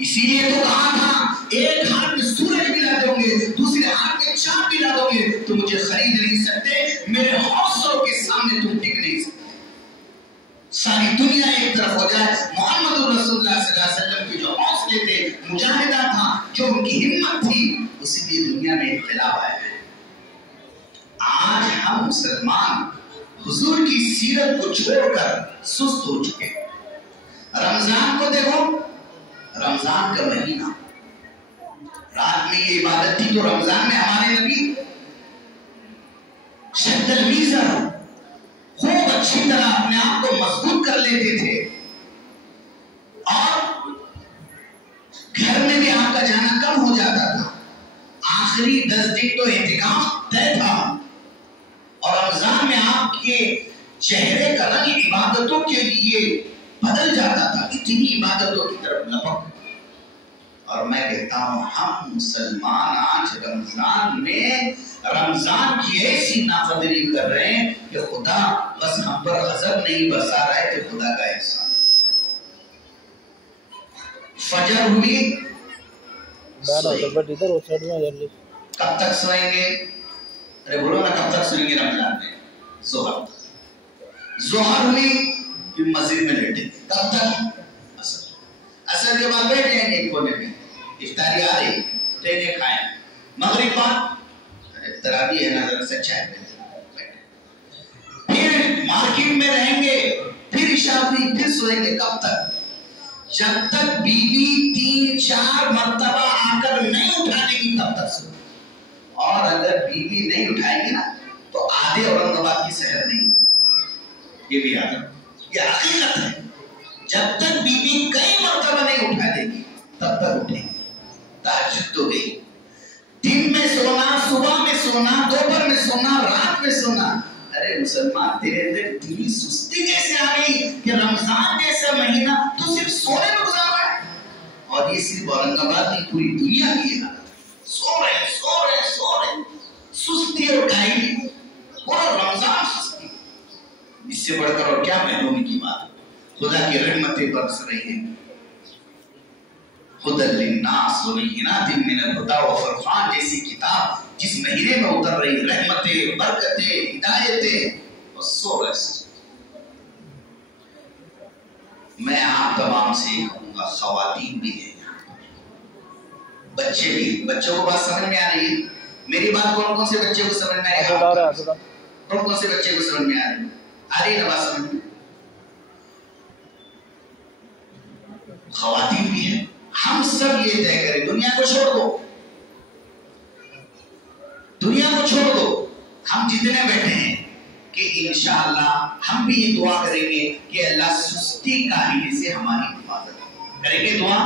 اسی لیے تو کہا تھا ایک ہاتھ میں سورج بھی لا دو گے، دوسرے ہاتھ میں چاند بھی لا دو گے تو مجھے خرید نہیں سکتے. میرے حوصلوں کے سامنے تم ٹک نہیں سکتے. ساری دنیا ایک طرف ہو جائے، محمد رسول اللہ صلی اللہ علیہ وسلم کے جو حوصلے تھے، مجاہدہ تھا، جو ان کی ہمت تھی، اس لیے دنیا میں انقلاب آیا ہے. آج ہم مسلمان حضور کی سیرت کو چھوڑ کر سست ہو چکے. رمضان کو دیکھو، رمضان کا مہینہ، رات میں یہ عبادت تھی تو رمضان میں ہمارے نبی شد المیزر خوب اچھی طرح اپنے آپ کو مضبوط کر لیتے تھے، اور گھر میں بھی آپ کا جانا کم ہو جاتا تھا. آخری 10 دن تو اعتکاف طے تھا، اور رمضان میں آپ کے چہرے کا رنگ عبادتوں کے لیے بدل جاتا تھا، اتنی عبادتوں کی طرف لپک. اور میں کہتا ہوں ہم مسلمان آج رمضان میں رمضان کی ایسی نافرمانی کر رہے ہیں کہ خدا بس ہم پر غضب نہیں برسا رہا ہے، کہ خدا کا احسان. فجر ہوئی، کب تک سوئیں گے؟ ارے بولو نا، کب تک سوئیں گے رمضان میں؟ ظہر ہوئی، پھر مسجد میں لیٹے، کب تک؟ اثر کے بعد بیٹھ جائیں گے ایک کونے میں، افطاری آ رہی ٹھیکے کھائیں. مغرب بعد تراویح ہے نا، ذرا سے چائے پہ پھر مارکیٹ میں رہیں گے، پھر عشاء ہوئی، پھر سوئیں گے. کب تک؟ جب تک بیوی 3-4 مرتبہ آ کر نہیں اٹھانے کی تب تک سوئیں. اور اگر بیوی نہیں اٹھائے گی نا تو آدھے اورنگ آباد کی سحر نہیں. یہ بھی یاد رکھو، یہ حقیقت ہے. جب تک بیوی کئی مرتبہ نہیں اٹھا دے گی تب تک اٹھیں گے. تہجد تو گئی، دن میں سونا، صبح میں سونا، دوپہر میں سونا، رات میں سونا. ارے مسلمان، تیرے اندر اتنی سستی کیسے آ گئی کہ رمضان جیسا مہینہ تو صرف سونے میں گزار رہا ہے؟ اور یہ صرف اورنگ آباد کی، پوری دنیا کی ہے. سو رہے سستی اور ڈھائی، پورا رمضان سستی. اس سے بڑھ کر اور کیا محرومی کی بات ہے؟ خدا کی رحمتیں برس رہی ہیں. خدا للناس وبینات من الہدی وفرقان جیسی کتاب جس مہینے میں اتر رہی، رحمتیں، برکتیں، ہدایتیں، اور سو رہے. میں آپ تمام سے کہوں گا، خواتین بھی ہیں، بچے بھی. بچوں کو بات سمجھ میں آ رہی ہے؟ میری بات کون کون سے بچے کو سمجھ میں آ رہی ہے؟ کون کون سے بچے کو سمجھ میں آ رہی ہے نا بات سمجھ میں؟ خواتین بھی ہیں. ہم سب یہ طے کریں، دنیا کو چھوڑ دو، دنیا کو چھوڑ دو. ہم جتنے بیٹھے ہیں کہ انشاءاللہ ہم بھی یہ دعا کریں گے کہ اللہ سستی کاہلی سے ہماری حفاظت کریں گے دعا.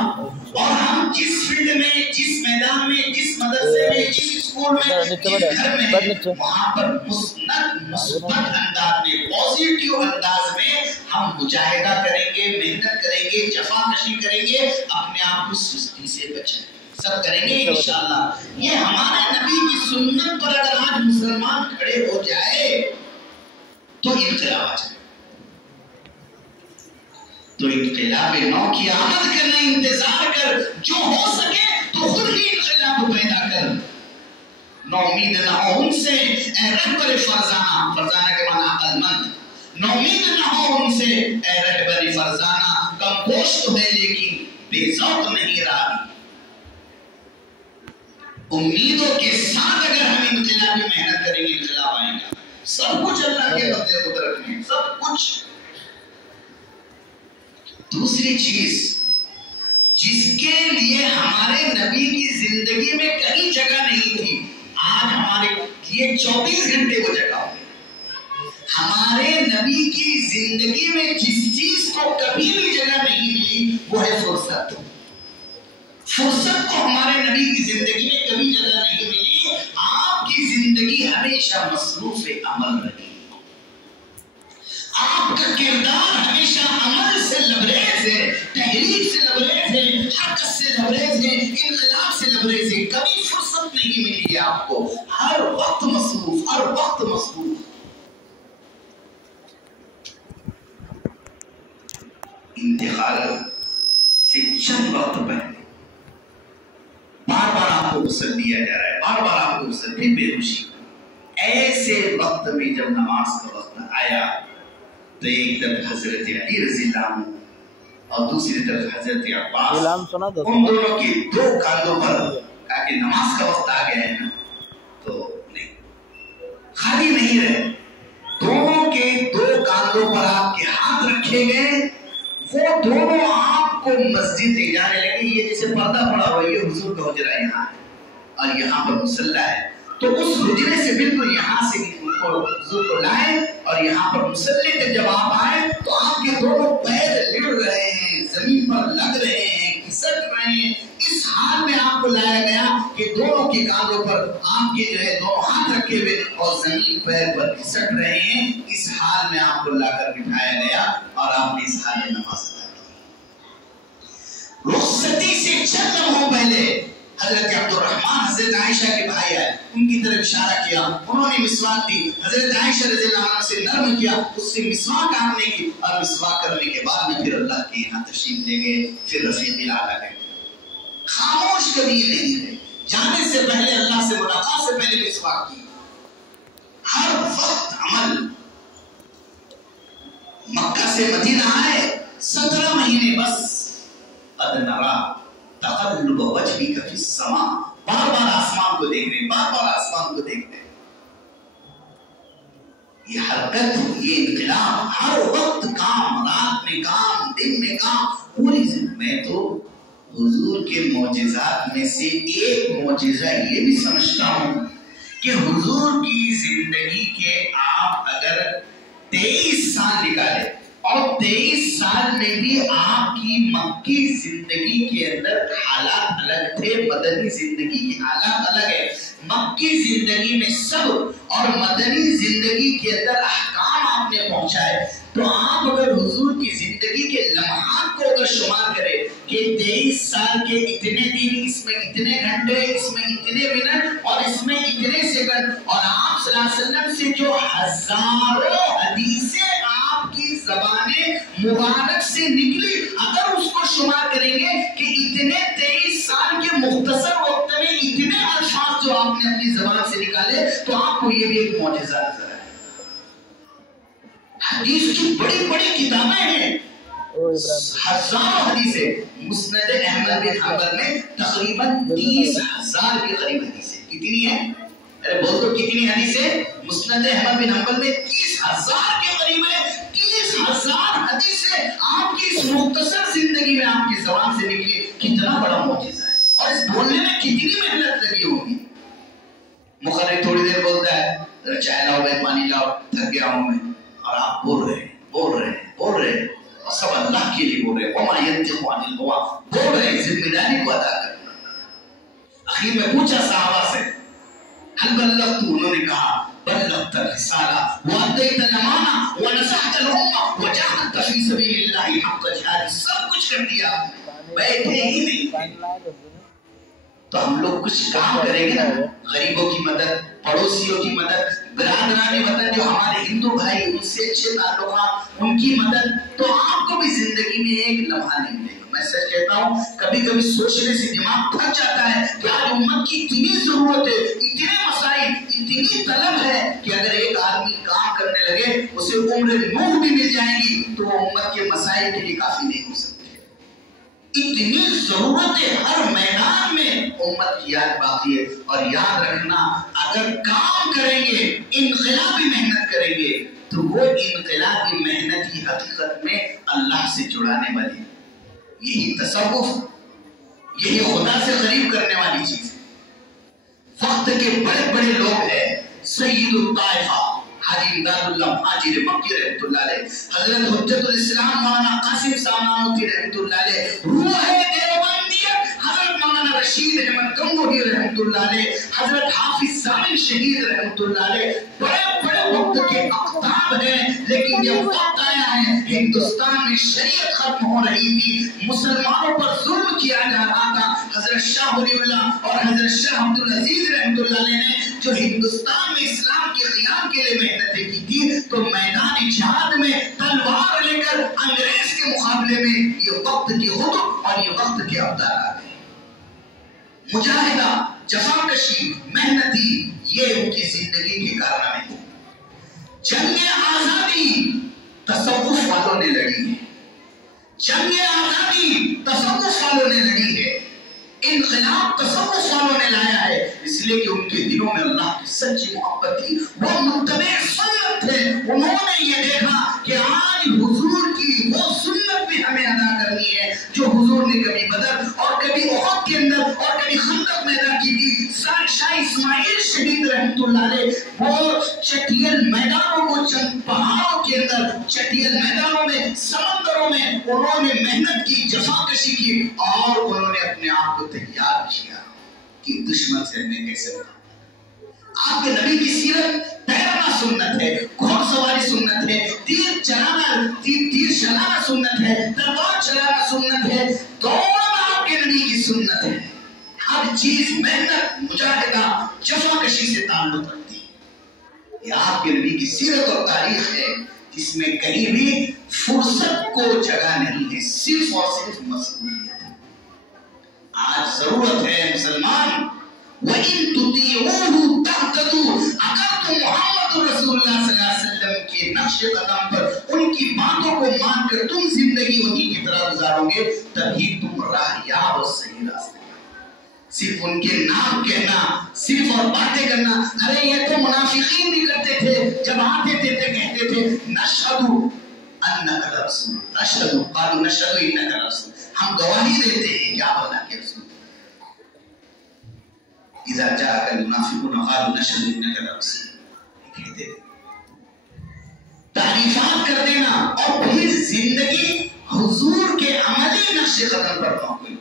اور ہم جس فیلڈ میں، جس میدان میں، جس مدرسے میں، جس اسکول میں، جس گھر میں، وہاں پر مثبت انداز میں، پازیٹیو انداز میں ہم مجاہدہ کریں گے، محنت کریں گے، جفا کشی کریں گے، اپنے آپ کو سستی سے بچائیں. سب کریں گے انشاءاللہ. یہ ہمارے نبی کی سنت پر اگر آج مسلمان کھڑے ہو جائے تو انقلاب آ جائے. تو انقلاب نو کی آمد کرنا، انتظار کر، جو ہو سکے تو خود ہی انقلاب پیدا کر. نو امید نہ ہو ان سے اے رہبر فرزانہ، فرزانہ کے معنی عقل مند. نو امید نہ ہو ان سے اے رہبر فرزانہ، کم گوشت ہے لیکن بے ذوق نہیں رہا. امیدوں کے ساتھ اگر ہم انقلابی محنت کریں گے انقلاب آئے گا. سب کچھ اللہ کے قبضے کو رکھیں، سب کچھ. دوسری چیز جس کے لیے ہمارے نبی کی زندگی میں کہیں جگہ نہیں تھی، آج ہمارے لیے 24 گھنٹے وہ جگہ ہو گئی. ہمارے نبی کی زندگی میں جس چیز کو کبھی بھی جگہ نہیں ملی وہ ہے فرصت. فرصت کو ہمارے نبی کی زندگی میں کبھی جگہ نہیں ملی. آپ کی زندگی ہمیشہ مصروف عمل رہی. آپ کا کردار ہمیشہ عمل سے لبریز ہے، تحریک سے لبریز ہے، حرکت سے لبریز ہے، انقلاب سے لبریز ہے. کبھی فرصت نہیں ملی ہے آپ کو. ہر وقت مصروف، ہر وقت مصروف. انتقال سے چند وقت پہلے بار بار آپ کو غسل دیا جا رہا ہے، بار بار آپ کو غسل، پھر بے ہوشی. ایسے وقت میں جب نماز کا وقت آیا تو ایک طرف حضرت علی رضی اللہ عنہ اور دوسری طرف حضرت عباس، ان دونوں کے 2 کاندھوں پر کہا کہ نماز کا وقت آ گیا ہے نا تو نہیں، خالی نہیں رہے. دونوں کے رکھے گئے وہ دونوں آپ کو مسجد لے جانے لگے. یہ جیسے پردہ پڑا ہوا یہ حضور کا حجرہ یہاں ہے اور یہاں پر مصلی ہے. تو اس حجرے سے بالکل یہاں سے حضور کو لائے اور یہاں پر مصلی تک جب آپ آئے تو آپ کے دونوں پیر لڑ رہے ہیں, زمین پر لگ رہے ہیں, کھسک رہے ہیں. اس حال میں آپ کو لایا گیا کہ دونوں کے کاندھوں پر آپ کے جو ہے دونوں ہاتھ رکھے ہوئے اور زمین پیر پر کھسک رہے ہیں. اس حال میں آپ کو لا کر بٹھایا گیا اور آپ نے اس حال میں نماز ادا کی. رخصتی سے چند لمحوں پہلے حضرت عبدالرحمن حضرت عائشہ کے بھائی آئے, ان کی طرف اشارہ کیا, انہوں نے مسواک دی, حضرت عائشہ رضی اللہ عنہ سے نرم کیا, اس سے مسواک کرنے کی, اور مسواک کرنے کے بعد میں پھر اللہ کے یہاں تشریف لے گئے, پھر رفیق الاعلیٰ گئے. خاموش کبھی نہیں رہے, جانے سے پہلے اللہ سے ملاقات سے پہلے مسواک کی. ہر وقت عمل. مکہ سے مدینہ آئے 17 مہینے بس. قد نرا تقلب وجهك في السماء, بار بار آسمان کو دیکھ رہے, بار بار آسمان کو دیکھ رہے. یہ حرکت, یہ انقلاب, ہر وقت کام, رات میں کام, دن میں کام, پوری زندگی میں. تو حضور کے معجزات میں سے ایک معجزہ یہ بھی سمجھتا ہوں کہ حضور کی زندگی کے آپ اگر 23 سال نکالے اور 23 سال میں بھی آپ کی مکی زندگی کے اندر حالات الگ تھے, مدنی زندگی کے حالات الگ ہے. مکی زندگی میں صبر اور مدنی زندگی کے اندر احکام آپ نے پہنچائے. تو آپ اگر حضور کی زندگی کے لمحات کو اگر شمار کریں کہ 23 سال کے اتنے دن, اس میں اتنے گھنٹے, اس میں اتنے منٹ اور اس میں اتنے سیکنڈ, اور آپ صلی اللہ علیہ وسلم سے جو ہزاروں حدیثیں آپ کی زبان مبارک سے نکلی, اگر اس کو شمار کریں گے کہ اتنے 23 سال کے مختصر وقت میں اتنے الفاظ جو آپ نے اپنی زبان سے نکالے, تو آپ کو یہ بھی ایک معجزہ نظر آئے. حدیث کی بڑی بڑی کتابیں ہیں, ہزاروں حدیثیں. مسند احمد بن حنبل میں تقریباً 30,000 کے قریب حدیثیں. کتنی ہیں؟ ارے بول تو کتنی حدیثیں؟ مسند احمد بن حنبل میں 30,000 کے قریب ہے. 30,000 حدیثیں آپ کی اس مختصر زندگی میں آپ کی زبان سے نکلی. کتنا بڑا معجزہ ہے, اور اس بولنے میں کتنی محنت لگی ہوگی. مقرر تھوڑی دیر بولتا ہے, چائے لاؤ بھائی, پانی لاؤ, تھک گیا ہوں میں, اور آپ بول رہے ہیں, اور سب اللہ کے لیے بول رہے ہیں. وما ينطق عن الهوى, بول رہے ہیں, ذمہ داری کو ادا کر. اخیر میں پوچھا صحابہ سے, هل بلغت؟ انہوں نے کہا بلغت الرسالة وأديت الأمانة ونصحت الأمة وجاهدت في سبيل الله حق جهاده. سب کچھ کر دیا, بیٹھے ہی نہیں. تو ہم لوگ کچھ کام کریں گے نا, غریبوں کی مدد, پڑوسیوں کی مدد, برادران وطن جو ہمارے ہندو بھائی ان سے اچھے تعلقات, ان کی مدد. تو آپ کو بھی زندگی میں ایک لمحہ نہیں ملے گا. میں سچ کہتا ہوں, کبھی کبھی سوچنے سے دماغ تھک جاتا ہے کہ آج امت کی اتنی ضرورت ہے, اتنے مسائل, اتنی طلب ہے کہ اگر ایک آدمی کام کرنے لگے اسے عمر نوح بھی مل جائے گی تو وہ امت کے مسائل کے لیے کافی نہیں ہو سکتی. اتنی ضرورت ہے ہر میدان میں امت کی یاد باقی ہے. اور یاد رکھنا, اگر کام کریں گے, انقلابی محنت کریں گے, تو وہ انقلابی محنت ہی حقیقت میں اللہ سے جڑانے والی ہے. یہی تصوف, یہی خدا سے قریب کرنے والی چیز ہے. وقت کے بڑے بڑے لوگ ہیں, سید الطائفہ حاجی امداد اللہ مہاجر مکی رحمۃ اللہ علیہ, حضرت حجت الاسلام مولانا قاسم سامانوتی رحمۃ اللہ علیہ, روح دیوبندیت حضرت مولانا رشید احمد گنگوہی رحمۃ اللہ علیہ, حضرت حافظ ضامن شہید رحمۃ اللہ علیہ. بڑے بڑے وقت کے اقطاب ہیں, لیکن جب وقت آیا ہے ہندوستان میں شریعت ختم ہو رہی تھی, مسلمانوں پر ظلم کیا جا رہا تھا, حضرت شاہ ولی اللہ اور حضرت شاہ عبدالعزیز رحمۃ اللہ علیہ نے جو ہندوستان میں اسلام کے قیام کے لیے محنتیں کی تھی, تو میدان جہاد میں تلوار لے کر انگریز کے مقابلے میں یہ وقت کی حکم اور یہ وقت کے ابدال آ گئے. مجاہدہ, جفاکشی, محنتی, یہ ان کی زندگی کے کارنامے تھے. جنگ آزادی تصوف والوں نے لڑی ہے, جنگ آزادی تصوف والوں نے لڑی ہے, انقلاب تصوف والوں نے لایا ہے, اس لیے کہ ان کے دلوں میں اللہ کی سچی محبت تھی, وہ متبع سنت تھے. انہوں نے یہ دیکھا کہ آج حضور کی اسماعیل شہید رحمت اللہ علیہ وہ چٹیل میدانوں کو چند پہاڑوں کے اندر چٹیل میدانوں میں سمندروں میں انہوں نے محنت کی جفاکشی کی اور انہوں نے اپنے آپ کو تیار کیا کہ دشمن سے ہمیں کیسے بنا۔ آپ کے نبی کی سیرت تیرنا سنت ہے، گھوڑ سواری سنت ہے، تیر چلانا سنت ہے، تلوار چلانا سنت ہے، دوڑنا آپ کے نبی کی سنت ہے۔ ہر چیز محنت مجاہدہ جفاکشی سے تعلق رکھتی ہے۔ یہ آپ کے نبی کی سیرت اور تاریخ ہے جس میں کہیں بھی فرصت کو جگہ نہیں ہے، صرف اور صرف مصروفیت ہے۔ آج ضرورت ہے مسلمان وَإِن تُطِيعُوهُ تَهْتَدُوا، اگر تم محمد رسول اللہ صلی اللہ علیہ وسلم کے نقش قدم پر ان کی باتوں کو مان کر تم زندگی انہی کی طرح گزارو گے تبھی تم راہیاب اور صحیح راستے۔ صرف ان کے نام کہنا، صرف اور باتیں کرنا، ارے یہ تو منافقین بھی کرتے تھے، جب آتے تھے تو کہتے تھے نشہد انک رسول، نشہد قالوا نشہد انک رسول، ہم گواہی دیتے ہیں کیا بنا کے رسول۔ اذا جاءك المنافقون قالوا نشهد انك لرسول، کہتے تعریفات کر دینا اور پھر زندگی حضور کے عملی نقش قدم پر موقع۔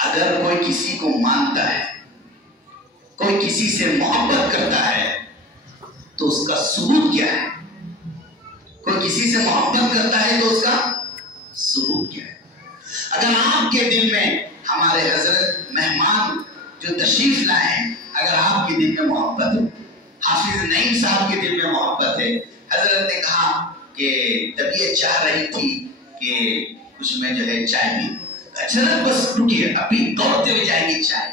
اگر کوئی کسی کو مانتا ہے، کوئی کسی سے محبت کرتا ہے تو اس کا ثبوت کیا ہے؟ کوئی کسی سے محبت کرتا ہے تو اس کا ثبوت کیا ہے؟ اگر آپ کے دل میں ہمارے حضرت مہمان جو تشریف لائے ہیں، اگر آپ کے دل میں محبت ہے، حافظ نعیم صاحب کے دل میں محبت ہے، حضرت نے کہا کہ طبیعت چاہ رہی تھی کہ کچھ میں جو ہے چائے پی، حضرت بس رکیے ابھی دوڑتے ہوئے جائے گی چائے،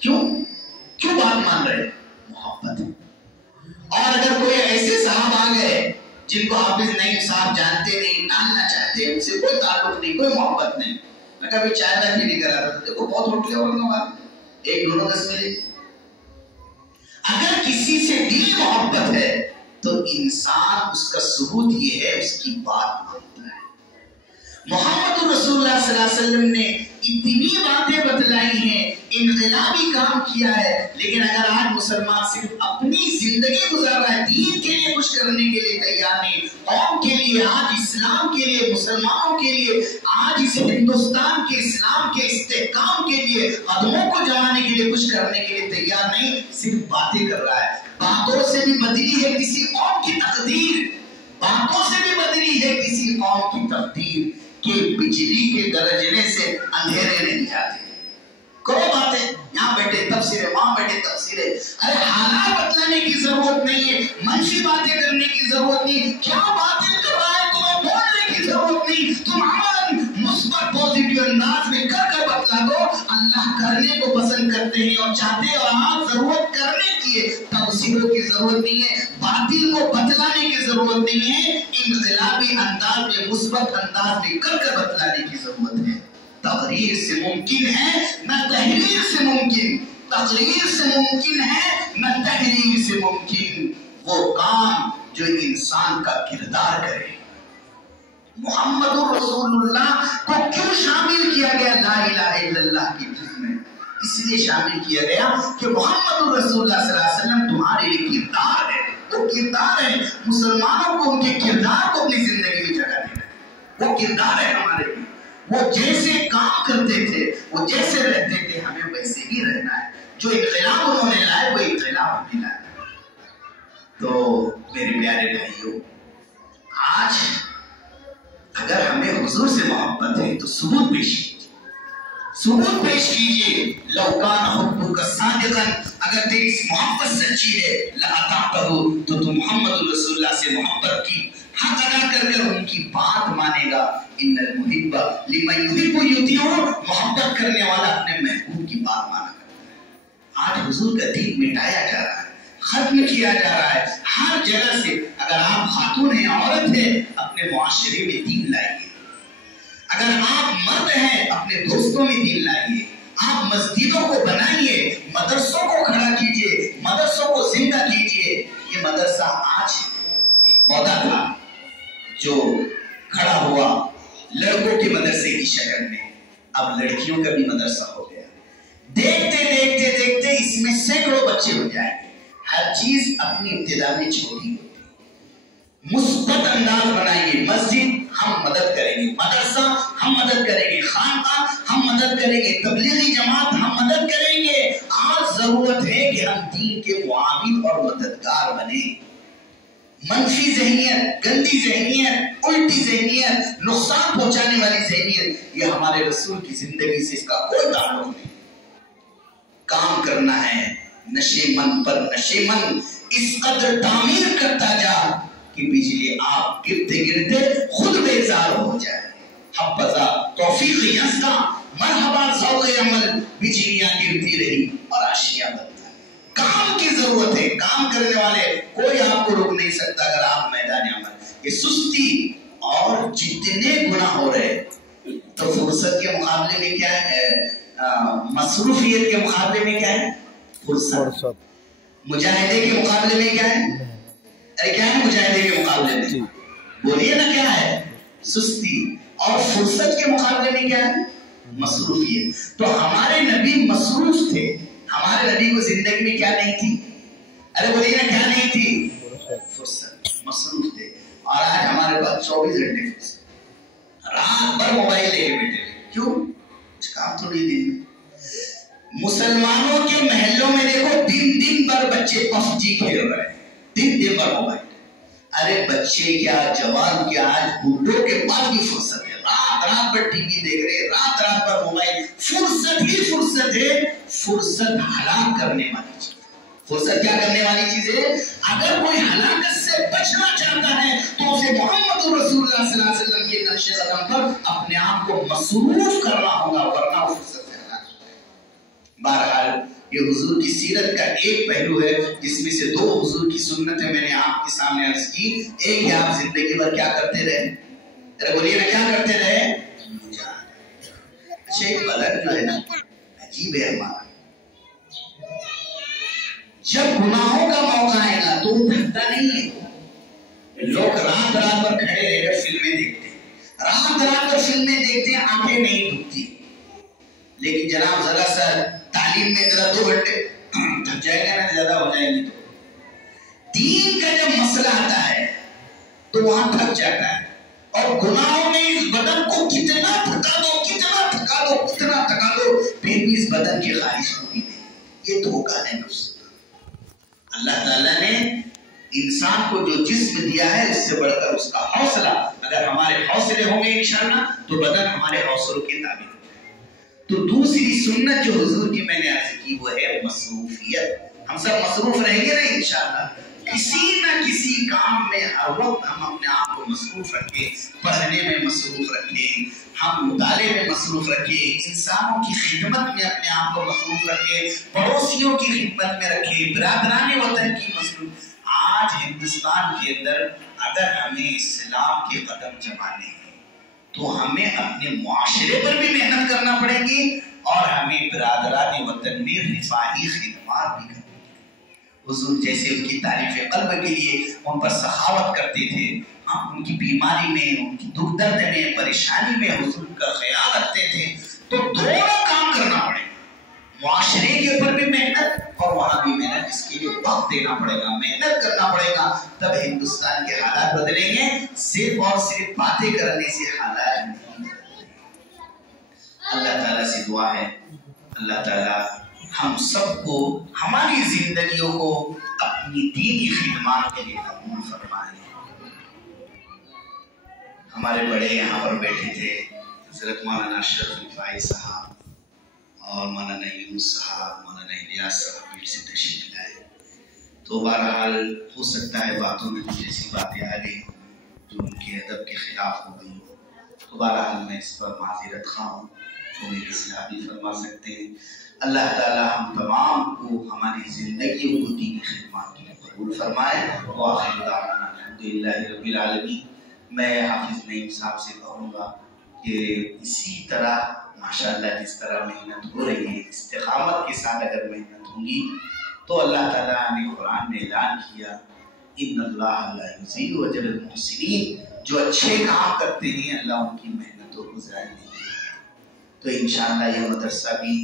کیوں بات مان رہے؟ محبت۔ اور اگر کوئی ایسے صاحب آ گئے جن کو حافظ نعیم صاحب جانتے نہیں، ٹالنا چاہتے ہیں، ان سے کوئی تعلق نہیں، کوئی محبت نہیں، میں کبھی چائے تک ہی نہیں کرا تھا، دیکھو بہت ہوٹلیں اور بات ایک دونوں 10 ملے۔ اگر کسی سے دل محبت ہے تو انسان اس کا ثبوت یہ ہے اس کی بات مانتا ہے۔ محمد رسول اللہ صلی اللہ علیہ وسلم نے اتنی باتیں بتلائی ہیں، انقلابی کام کیا ہے، لیکن اگر آج مسلمان صرف اپنی زندگی گزار رہا ہے، دین کے لیے کچھ کرنے کے لیے تیار نہیں، قوم کے لیے، آج اسلام کے لیے، مسلمانوں کے لیے، آج اس ہندوستان کے اسلام کے استحکام کے لیے، قدموں کو جمانے کے لیے کچھ کرنے کے لیے تیار نہیں، صرف باتیں کر رہا ہے۔ باتوں سے بھی بدلی ہے کسی قوم کی تقدیر، باتوں سے بھی بدلی ہے کسی قوم کی تقدیر، کہ بجلی کے گرجنے سے اندھیرے نہیں جاتے۔ کرو باتیں، یہاں بیٹھے تفسیریں، وہاں بیٹھے تفسیریں، ارے حالات بتلانے کی ضرورت نہیں ہے، منفی باتیں کرنے کی ضرورت نہیں، کیا باتیں کر رہا ہے تمہیں بولنے کی ضرورت نہیں، تم عمل مثبت پازیٹیو انداز میں کر کر بتلا دو۔ اللہ کرنے کو پسند کرتے ہیں اور چاہتے ہیں، اور آپ ضرورت کرنے کی ہے، تفسیروں کی ضرورت نہیں ہے، باطل کو بتلانے کی ضرورت نہیں ہے، انقلابی انداز میں مثبت انداز میں کر کر بتلانے کی ضرورت ہے۔ تقریر سے ممکن ہے نہ تحریر سے ممکن، تقریر سے ممکن ہے نہ تحریر سے ممکن، وہ کام جو انسان کا کردار کرے۔ محمد رسول اللہ کو کیوں شامل کیا گیا لا الہ الا اللہ کی جس میں؟ اس لیے شامل کیا گیا کہ محمد رسول اللہ صلی اللہ علیہ وسلم تمہارے لیے کردار ہے، وہ کردار ہے، مسلمانوں کو ان کے کردار کو اپنی زندگی میں جگہ دینا ہے، وہ کردار ہے ہمارے لیے، وہ جیسے کام کرتے تھے، وہ جیسے رہتے تھے، ہمیں ویسے ہی رہنا ہے، جو انقلاب انہوں نے لائے وہ انقلاب ہمیں لائے۔ تو میرے پیارے بھائیوں، آج اگر ہمیں حضور سے محبت ہے تو ثبوت پیش کیجئے، لو کان حبک صادقا، اگر تیری محبت سچی ہے، لأطعتہ، تو تم محمد رسول اللہ سے محبت کی حق ادا کر کر ان کی بات مانے گا۔ ان المحب لمن یحب یطیع، محبت کرنے والا اپنے محبوب کی بات مانا کرتا ہے۔ آج حضور کا دین مٹایا جا رہا ہے، ختم کیا جا رہا ہے ہر جگہ سے۔ اگر آپ خاتون ہیں، عورت ہیں، اپنے معاشرے میں دین لائیے، اگر آپ مرد ہیں اپنے دوستوں میں دین لائیے، آپ مسجدوں کو بنائیے، مدرسوں کو کھڑا کیجئے، مدرسوں کو زندہ کیجئے۔ یہ مدرسہ آج ایک پودا تھا جو کھڑا ہوا لڑکوں کے مدرسے کی شکل میں، اب لڑکیوں کا بھی مدرسہ ہو گیا۔ بچے ہو جائیں گے. ہر چیز اپنی ابتدا میں چھوٹی ہوتی ہے. مثبت انداز بنائیے. مسجد ہم مدد کریں گے, مدرسہ ہم مدد کریں گے, خانقاہ ہم مدد کریں گے, تبلیغی جماعت ہم مدد کریں گے. آج ضرورت ہے کہ ہم دین کے معاون اور مددگار بنیں. منفی ذہنیت, گندی ذہنیت, الٹی ذہنیت, نقصان پہنچانے والی ذہنیت, یہ ہمارے رسول کی زندگی سے اس کا کوئی تعلق نہیں. کام کرنا ہے, نشے من پر نشے من اس قدر تعمیر کرتا جا کہ بجلی آپ گرتے گرتے خود بیزار ہو جائے. حفظہ توفیق یستا مرحبا ذوق عمل, بجلیاں گرتی رہی اور آشیاں بنتا. کام کی ضرورت ہے. کام کرنے والے کوئی آپ کو روک نہیں سکتا اگر آپ میدان عمل. یہ سستی اور جتنے گناہ ہو رہے تو فرصت کے مقابلے میں کیا ہے, مصروفیت کے مقابلے میں کیا ہے, فرصت. مجاہدے کے مقابلے میں کیا ہے, ارے کیا ہے مجاہدے کے مقابلے میں, بولیے نا کیا ہے, سستی. اور فرصت کے مقابلے میں کیا ہے, مصروفیت. تو ہمارے نبی مصروف تھے. ہمارے نبی کو زندگی میں کیا نہیں تھی, ارے بولیے نا کیا نہیں تھی, فرصت. مصروف تھے. اور آج ہمارے پاس 24 گھنٹے فرصت, رات بھر موبائل لے کے بیٹھے ہوئے. کیوں, کچھ کام تھوڑی دن میں. مسلمانوں کے محلوں میں دیکھو دن دن بھر بچے پب جی کھیل رہے ہیں, دن دن بھر موبائل. ارے بچے کیا, جوان کیا, آج بوڑھوں کے پاس بھی فرصت ہے. رات رات پر ٹی وی دیکھ رہے, رات رات پر موبائل. فرصت ہی فرصت ہے. فرصت ہلاک کرنے والی چیز. فرصت کیا کرنے والی چیز ہے. اگر کوئی ہلاکت سے بچنا چاہتا ہے تو اسے محمد رسول اللہ صلی اللہ علیہ وسلم کے نقش قدم پر اپنے آپ کو مصروف کرنا ہوگا, ورنہ فرصت سے ہلاک. بہرحال یہ حضور کی سیرت کا ایک پہلو ہے جس میں سے 2 حضور کی سنتیں میں نے آپ کے سامنے عرض کی. ایک ہے آپ زندگی بھر کیا کرتے رہے, ارے بولیے نا کیا کرتے رہے. اچھا ایک بدن جو ہے نا عجیب ہے ہمارا, جب گناہوں کا موقع ہے نا تو وہ تھکتا نہیں ہے. لوگ رات رات پر کھڑے رہ کر فلمیں دیکھتے ہیں, رات رات پر فلمیں دیکھتے ہیں, آنکھیں نہیں دکھتی. لیکن جناب ذرا سا تعلیم میں ذرا 2 گھنٹے تھک جائے گا نا, زیادہ ہو جائیں گے تو دین کا جب مسئلہ آتا ہے تو وہاں تھک جاتا ہے. اور گناہوں نے اس بدن کو کتنا تھکا دو, کتنا تھکا دو, کتنا تھکا دو, پھر بھی اس بدن کی خواہش پوری نہیں. یہ دھوکہ ہے نفس. اللہ تعالیٰ نے انسان کو جو جسم دیا ہے اس سے بڑھ کر اس کا حوصلہ, اگر ہمارے حوصلے ہوں گے انشاءاللہ تو بدن ہمارے حوصلوں کے تابع ہوگا. تو دوسری سنت جو حضور کی میں نے عرض کی وہ ہے مصروفیت. ہم سب مصروف رہیں گے نا انشاءاللہ, کسی نہ کسی کام میں ہر وقت ہم اپنے آپ کو مصروف رکھیں. پڑھنے میں مصروف رکھیں, ہم مطالعے میں مصروف رکھیں, انسانوں کی خدمت میں اپنے آپ کو مصروف رکھیں, پڑوسیوں کی خدمت میں رکھیں, برادران وطن کی مصروف. آج ہندوستان کے اندر اگر ہمیں اسلام کے قدم جمانے ہیں تو ہمیں اپنے معاشرے پر بھی محنت کرنا پڑے گی اور ہمیں برادران وطن میں رفاہی خدمات بھی کرنی. حضور جیسے ان کی تعریف قلب کے لیے ان پر سخاوت کرتے تھے, ان کی بیماری میں, ان کی دکھ درد میں, پریشانی میں حضور کا خیال رکھتے تھے. تو دونوں کام کرنا پڑے گا, معاشرے کے اوپر بھی محنت اور وہاں بھی محنت. اس کے لیے وقت دینا پڑے گا, محنت کرنا پڑے گا, تب ہندوستان کے حالات بدلیں گے. صرف اور صرف باتیں کرنے سے حالات نہیں بدلیں گے. اللہ تعالیٰ سے دعا ہے اللہ تعالیٰ ہم سب کو ہماری زندگیوں کو اپنی دینی خدمات کے لیے قبول فرمائے. ہمارے بڑے یہاں پر بیٹھے تھے, حضرت مولانا اشرف رفاعی صاحب اور مولانا یونس صاحب, مولانا الیاس صاحب پیٹ سے تشریف لائے. تو بہرحال ہو سکتا ہے باتوں میں کچھ ایسی باتیں آ گئی جو ان کے ادب کے خلاف ہو گئی ہو, تو بہرحال میں اس پر معذرت خواہ ہوں, تو میری اصلاح بھی فرما سکتے ہیں. اللہ تعالی ہم تمام کو ہماری زندگیوں کو دینی خدمات کے لیے قبول فرمائے. وآخر دعوانا الحمدللہ رب العالمین. میں حافظ نعیم صاحب سے کہوں گا کہ اسی طرح ماشاءاللہ جس طرح محنت ہو رہی ہے, استقامت کے ساتھ اگر محنت ہوگی تو اللہ تعالیٰ نے قرآن میں اعلان کیا ان اللہ لا یضیع اجر المحسنین. جو اچھے کام کرتے ہیں اللہ ان کی محنتوں کو ضائع نہیں کرتا. تو انشاءاللہ یہ مدرسہ بھی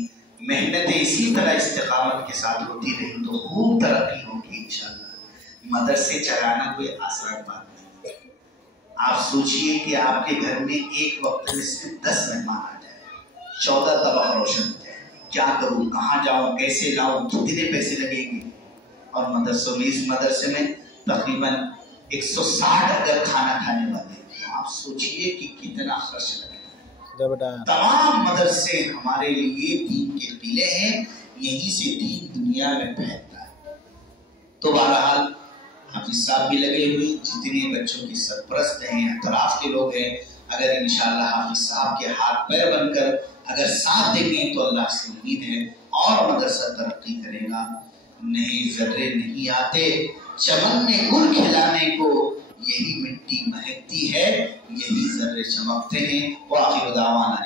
محنتیں اسی طرح استقامت کے ساتھ ہوتی رہی تو خوب ترقی ہوگی انشاءاللہ۔ مدرسے چلانا کوئی آسان بات نہیں۔ آپ سوچئے کہ آپ کے گھر میں ایک وقت میں صرف 10 مہمان آ جائے، 14 طبق روشن ہو جائے، کیا کروں، کہاں جاؤں، کیسے لاؤں، کتنے پیسے لگیں گے؟ اور مدرسوں میں، اس مدرسے میں تقریباً 160 اگر کھانا کھانے والے، آپ سوچئے کہ کتنا خرچ لگے۔ تمام مدرسے ہمارے لیے دین کے قلعے ہیں، یہیں سے دین دنیا میں پھیلتا ہے۔ تو بہرحال حافظ صاحب بھی لگے ہوئے، جتنے بچوں کی سرپرست ہیں، اطراف کے لوگ ہیں، اگر انشاءاللہ حافظ صاحب کے ہاتھ پیر بن کر اگر ساتھ دیں گے تو اللہ سے امید ہے اور مدرسہ ترقی کرے گا۔ نہیں ذرے نہیں آتے چمن میں گل کھلانے کو، یہی مٹی مہکتی ہے، یہی ذرے چمکتے ہیں۔ وآخر دعوانا